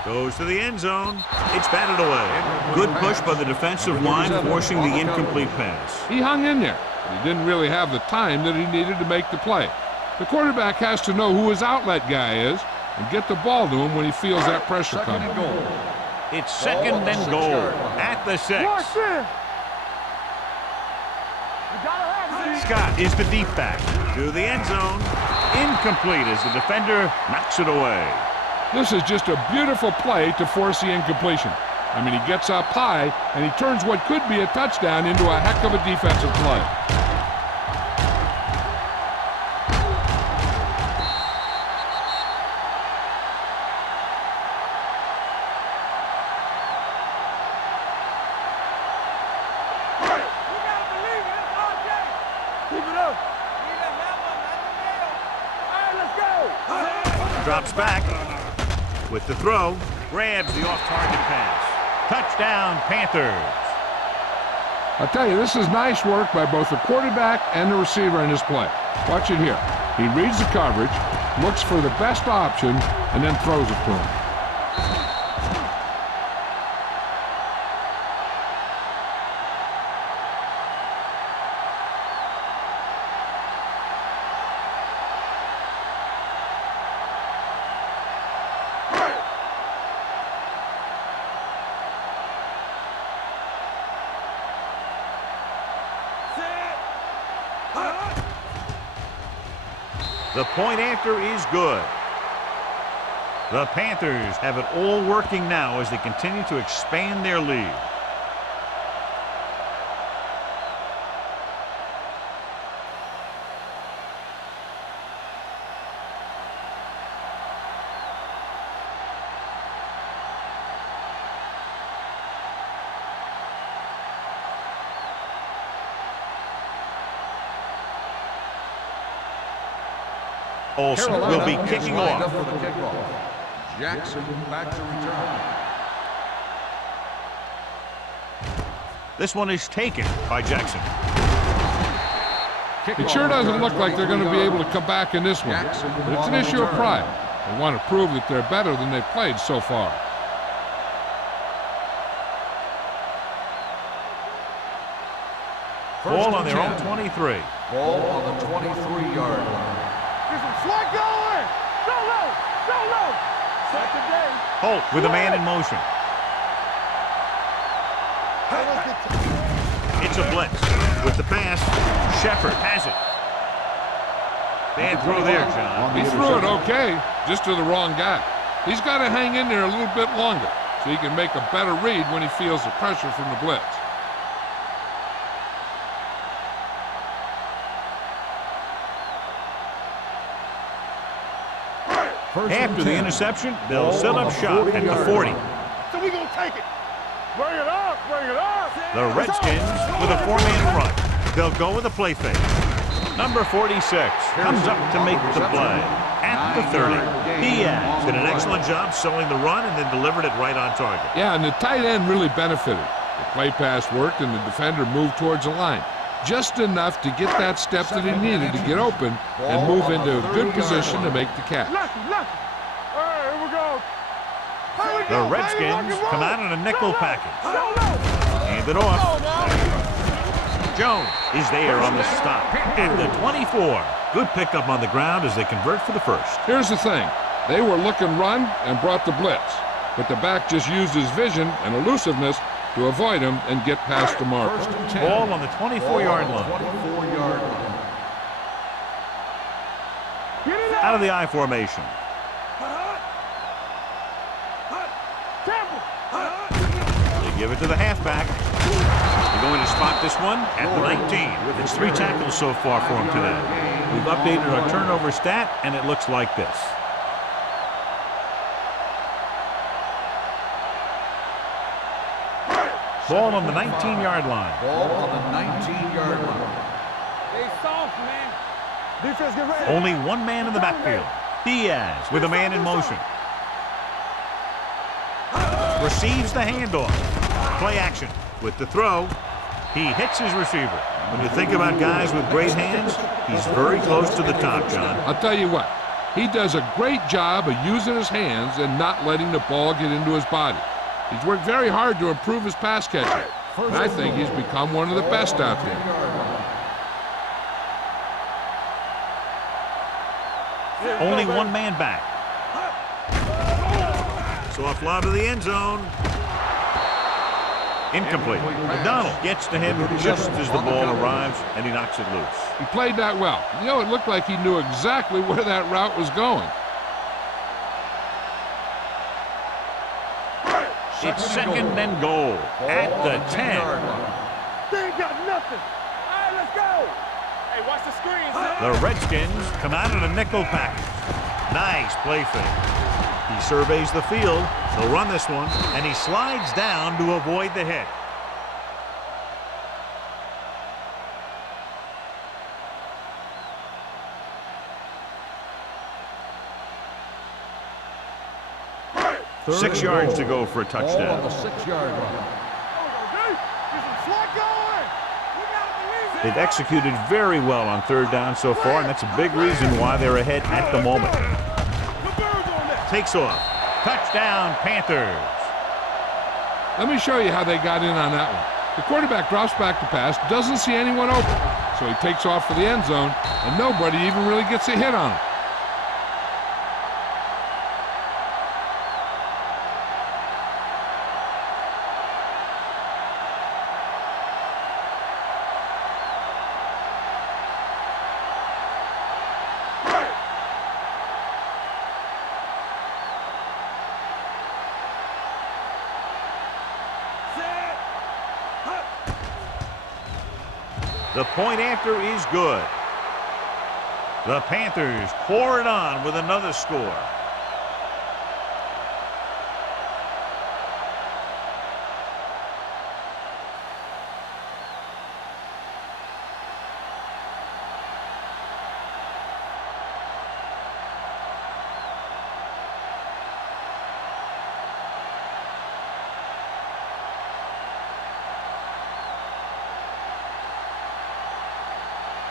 Goes to the end zone. It's batted away. Good push by the defensive line, forcing the incomplete pass. He hung in there, but he didn't really have the time that he needed to make the play. The quarterback has to know who his outlet guy is and get the ball to him when he feels that pressure coming. It's 2nd and goal at the 6. Watch this. You gotta have it. Scott is the deep back to the end zone. Incomplete as the defender knocks it away. This is just a beautiful play to force the incompletion. I mean, he gets up high, and he turns what could be a touchdown into a heck of a defensive play. You gotta believe it. It's all day. Keep it up. Need a hammer, not a nail. All right, let's go. Drops back with the throw. Grabs the off-target pass. Touchdown, Panthers. I'll tell you, this is nice work by both the quarterback and the receiver in this play. Watch it here. He reads the coverage, looks for the best option, and then throws it to him. The point after is good. The Panthers have it all working now as they continue to expand their lead. Olsen will be kicking off. For the kickoff. Jackson back to return. This one is taken by Jackson. It sure doesn't look like they're going to be able to come back in this one, but it's an issue of pride. They want to prove that they're better than they've played so far. Ball on their own 23. Ball on the 23-yard line. There's some slide going. Go low. Go low. Second day. Holt with a man in motion. It's a blitz. With the pass, Shepard has it. Bad throw there, John. He threw it okay, just to the wrong guy. He's got to hang in there a little bit longer so he can make a better read when he feels the pressure from the blitz. After the interception, they'll set up shop at the 40. So we gonna take it. Bring it up. Bring it up. The Redskins with a four-man front. They'll go with a play fake. Number 46 comes up to make the play at the 30. Diaz did an excellent job selling the run and then delivered it right on target. Yeah, and the tight end really benefited. The play pass worked and the defender moved towards the line. Just enough to get that step that he needed to get open and move into a good position to make the catch. Lucky. All right, here we go. The Redskins come out in a nickel package. Hand it off. Jones is there on the stop at the 24. Good pickup on the ground as they convert for the first. Here's the thing. They were looking run and brought the blitz, but the back just used his vision and elusiveness to avoid him and get past the marker. Ball on the 24-yard line. 24-yard line. Out of the I formation. They give it to the halfback. They're going to spot this one at the 19. It's 3 tackles so far for him today. We've updated our turnover stat, and it looks like this. Ball on the 19-yard line. Ball on the 19-yard line. They soft, man. Defense, get ready. Only one man in the backfield. Diaz with a man in motion. Receives the handoff. Play action. With the throw, he hits his receiver. When you think about guys with great hands, he's very close to the top, John. I'll tell you what, he does a great job of using his hands and not letting the ball get into his body. He's worked very hard to improve his pass catching, and I think he's become one of the best out there. Only one man back. Soft lob to the end zone. Incomplete. McDonald gets to him just as the ball arrives, and he knocks it loose. He played that well. You know, it looked like he knew exactly where that route was going. It's second and goal at the 10. They ain't got nothing. All right, let's go. Hey, watch the screen, son. The Redskins come out in a nickel package. Nice play fake. He surveys the field. He'll run this one, and he slides down to avoid the hit. Third 6 yards to go for a Ball on touchdown. the 6-yard line. They've executed very well on third down so far, and that's a big reason why they're ahead at the moment. Takes off. Touchdown, Panthers. Let me show you how they got in on that one. The quarterback drops back to pass, doesn't see anyone open, so he takes off for the end zone, and nobody even really gets a hit on him. The point after is good. The Panthers pour it on with another score.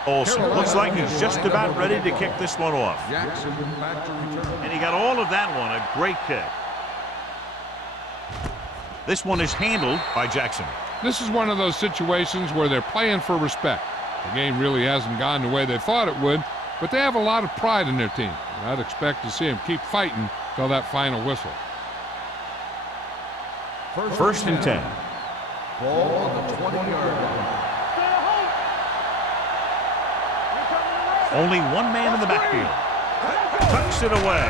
Olsen looks like he's just about ready to kick this one off. Jackson back to return. And he got all of that one. A great kick. This one is handled by Jackson. This is one of those situations where they're playing for respect. The game really hasn't gone the way they thought it would, but they have a lot of pride in their team. And I'd expect to see them keep fighting till that final whistle. First and 10. Ball on the 20-yard line. Only one man in the backfield. Tucks it away.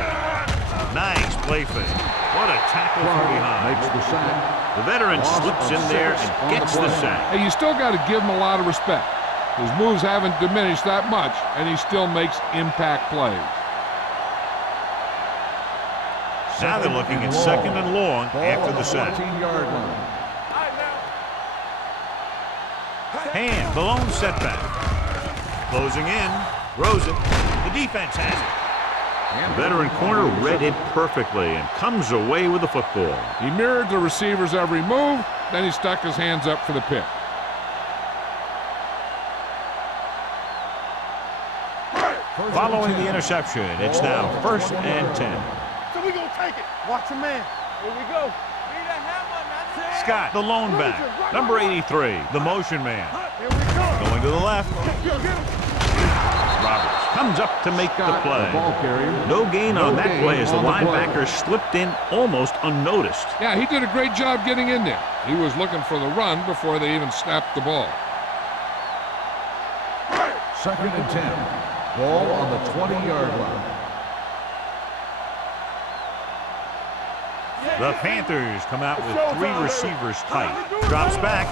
Nice play fake. What a tackle from behind. Makes the sack. The veteran slips in there and gets the sack. Hey, you still got to give him a lot of respect. His moves haven't diminished that much, and he still makes impact plays. Now they're looking at second and long after the sack. 14-yard line. Hand, the lone setback. Closing in. Throws it. The defense has it. The veteran corner read it perfectly and comes away with the football. He mirrored the receiver's every move, then he stuck his hands up for the pick. Following the interception, it's now first and 10. So we gonna take it. Watch your man. Here we go. Scott, the lone back. Number 83, the motion man. Here we go. Going to the left. Roberts comes up to make the play. No gain on that play as the linebacker slipped in almost unnoticed. Yeah, he did a great job getting in there. He was looking for the run before they even snapped the ball. Second and 10. Ball on the 20-yard line. The Panthers come out with three receivers tight. Drops back.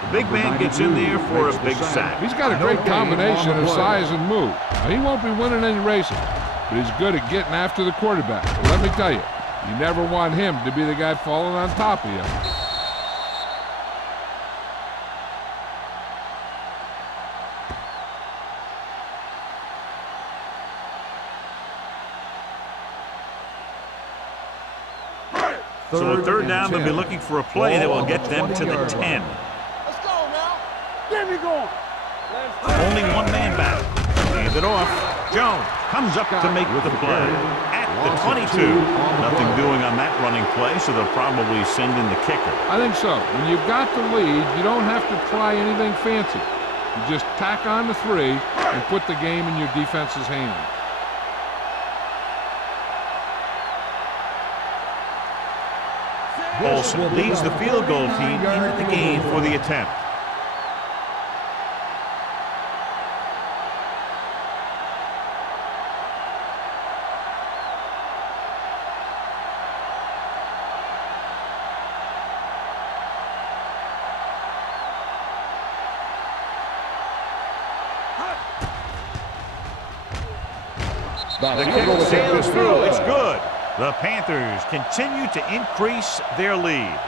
The big man gets in there for a big sack. He's got a great combination of size and move. Now, he won't be winning any races, but he's good at getting after the quarterback. But let me tell you, you never want him to be the guy falling on top of you. So a third down, they'll be looking for a play that will get them to the 10. Let's go now. Get me going. Only one man back. Hand it off. Jones comes up to make the play. At the 22. Nothing doing on that running play, so they'll probably send in the kicker. I think so. When you've got the lead, you don't have to try anything fancy. You just tack on the 3 and put the game in your defense's hands. Olsen leads the field goal team into the game for the attempt. The kick sails through. It's good. The Panthers continue to increase their lead.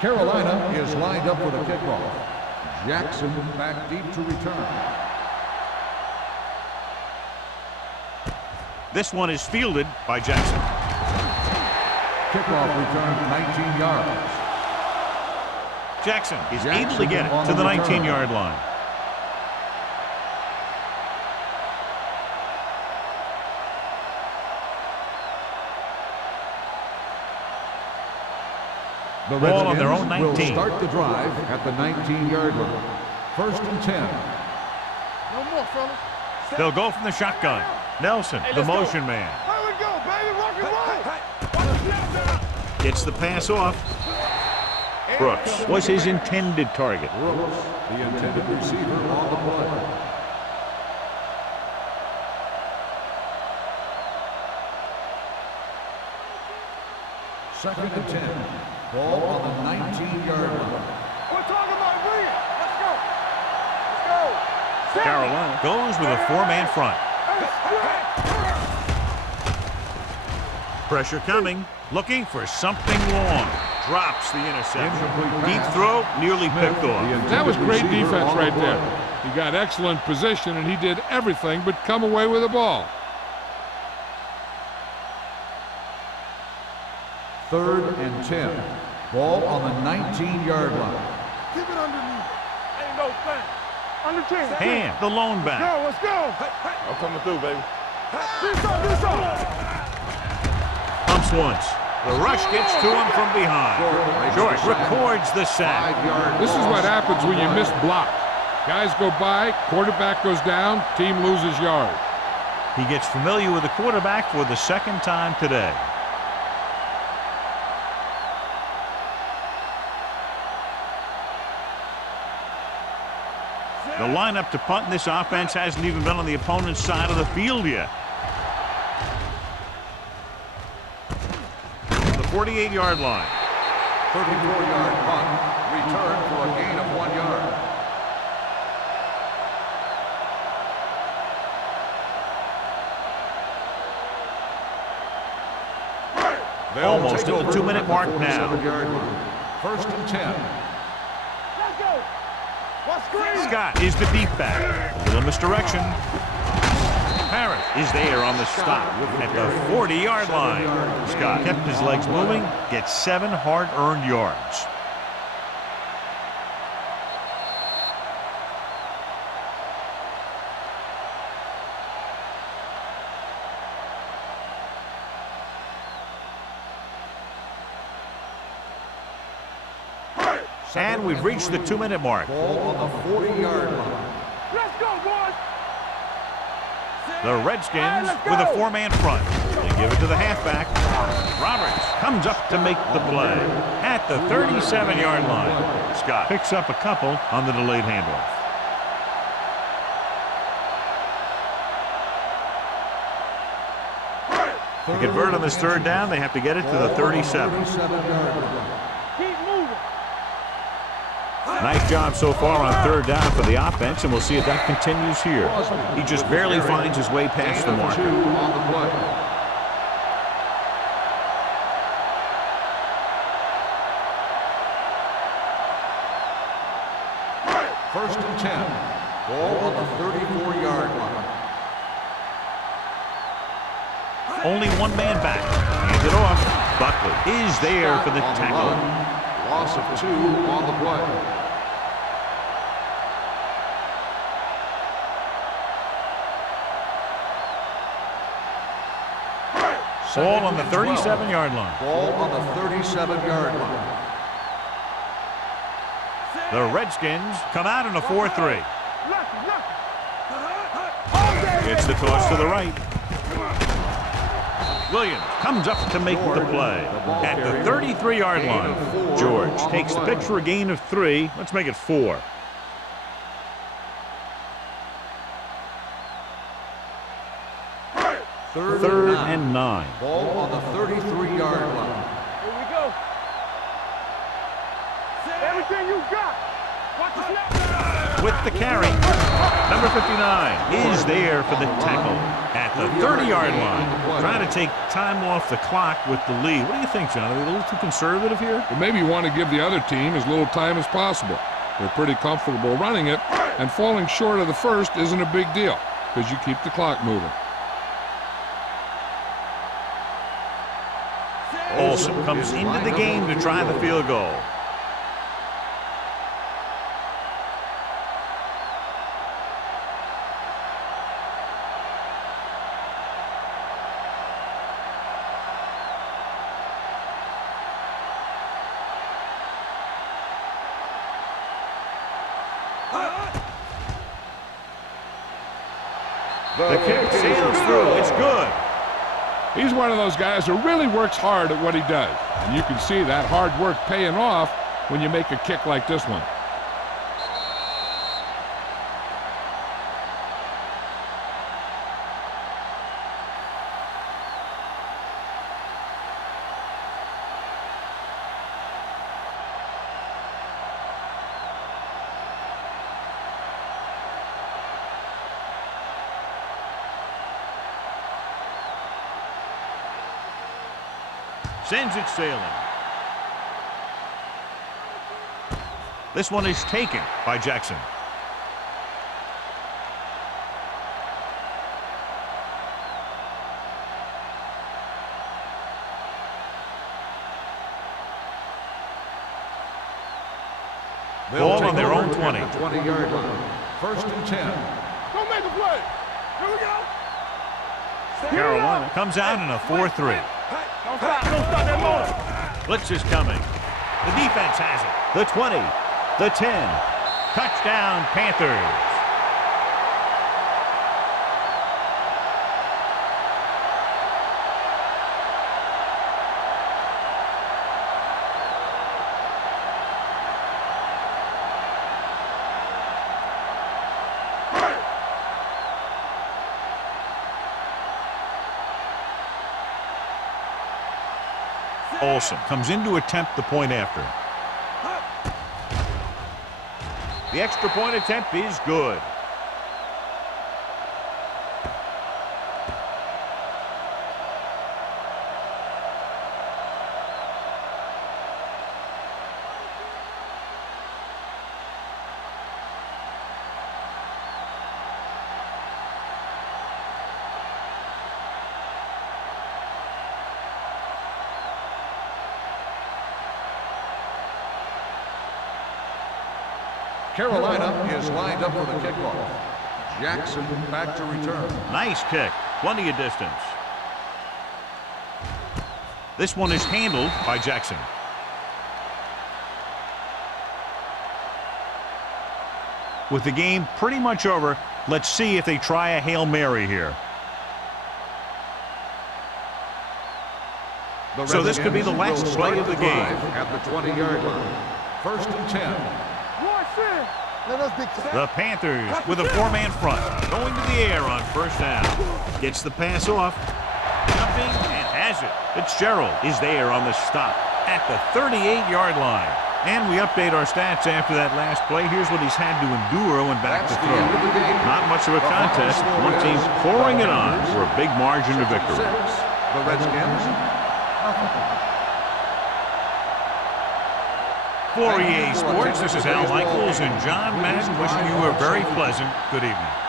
Carolina is lined up for the kickoff. Jackson back deep to return. This one is fielded by Jackson. Kickoff return 19 yards. Jackson is able to get it to the 19-yard line. The Ball on their own Redskins will 19. start the drive at the 19-yard line. First and 10. No more, fellas. They'll go from the shotgun. Nelson, the motion man. Here we go, baby. Rock and roll. Gets the pass off. Brooks was his intended target. Brooks, the intended receiver on the play. Second and 10. Ball on the 19-yard line. We're talking about Williams. Let's go. Let's go. Carolina goes with a four-man front. Pressure coming. Looking for something long. Drops the interception. Deep throw, nearly picked off. That was great defense right there. He got excellent position, and he did everything but come away with the ball. Third and 10. Ball on the 19-yard line. Keep it underneath. Ain't no thing. Under 10. Hand, the lone back. Let's go. I'm coming through, baby. Do something. Pumps once. The rush gets to him from behind. Short records the sack. This is what happens when you miss block. Guys go by, quarterback goes down, team loses yard. He gets familiar with the quarterback for the second time today. The lineup to punt in this offense hasn't even been on the opponent's side of the field yet. The 48-yard line. 34-yard punt. Return for a gain of 1 yard. Almost at the 2-minute mark now. First and 10. Let's go. What's screen? Scott is the deep back. A little misdirection. Parrott is there on the stop at the 40-yard line. Scott kept his legs moving, gets 7 hard-earned yards. And we've reached the 2-minute mark. Ball on the 40-yard line. Let's go, boys. The Redskins with a 4-man front. They give it to the halfback. Roberts comes up to make the play at the 37-yard line. Scott picks up a couple on the delayed handoff. To convert on this third down, they have to get it to the 37. Keep moving. Nice job so far on third down for the offense, and we'll see if that continues here. He just barely finds his way past the mark. First and 10. Ball on the 34-yard line. Only one man back. Hands it off. Buckley is there for the tackle. Loss of 2 on the play. Ball on the 37-yard line. Ball on the 37-yard line. The Redskins come out in a 4-3. It's the toss to the right. Williams comes up to make the play at the 33-yard line. George takes the pitch for a gain of 3. Let's make it 4. Third and 9. Ball on the 33-yard line. Here we go. Everything you got. Watch the snap. With the carry, number 59 is there for the tackle at the 30-yard line. Trying to take time off the clock with the lead. What do you think, John? Are they a little too conservative here? But maybe you want to give the other team as little time as possible. They're pretty comfortable running it, and falling short of the first isn't a big deal because you keep the clock moving. Olsen comes into the game to try the field goal. The kick sails through. It's good. He's one of those guys who really works hard at what he does. And you can see that hard work paying off when you make a kick like this one. Sends it sailing. This one is taken by Jackson. Ball on their own 20. 20-yard line. First and 10. Go make a play. Here we go. Carolina comes out in a 4-3. Don't stop that motor. Blitz is coming. The defense has it. The 20, the 10. Touchdown, Panthers. Olsen comes in to attempt the point after. The extra point attempt is good. Carolina is lined up for the kickoff. Jackson back to return. Nice kick. Plenty of distance. This one is handled by Jackson. With the game pretty much over, let's see if they try a Hail Mary here. So this could be the last play of the game. At the 20-yard line. First and 10. The Panthers with a four-man front, going to the air on first down. Gets the pass off, jumping, and has it. Fitzgerald is there on the stop at the 38-yard line. And we update our stats after that last play. Here's what he's had to endure when back to throw. Not much of a contest. One team pouring it on for a big margin of victory. The Redskins, nothing. For EA Sports, this is Al Michaels and John Madden wishing you a very pleasant good evening.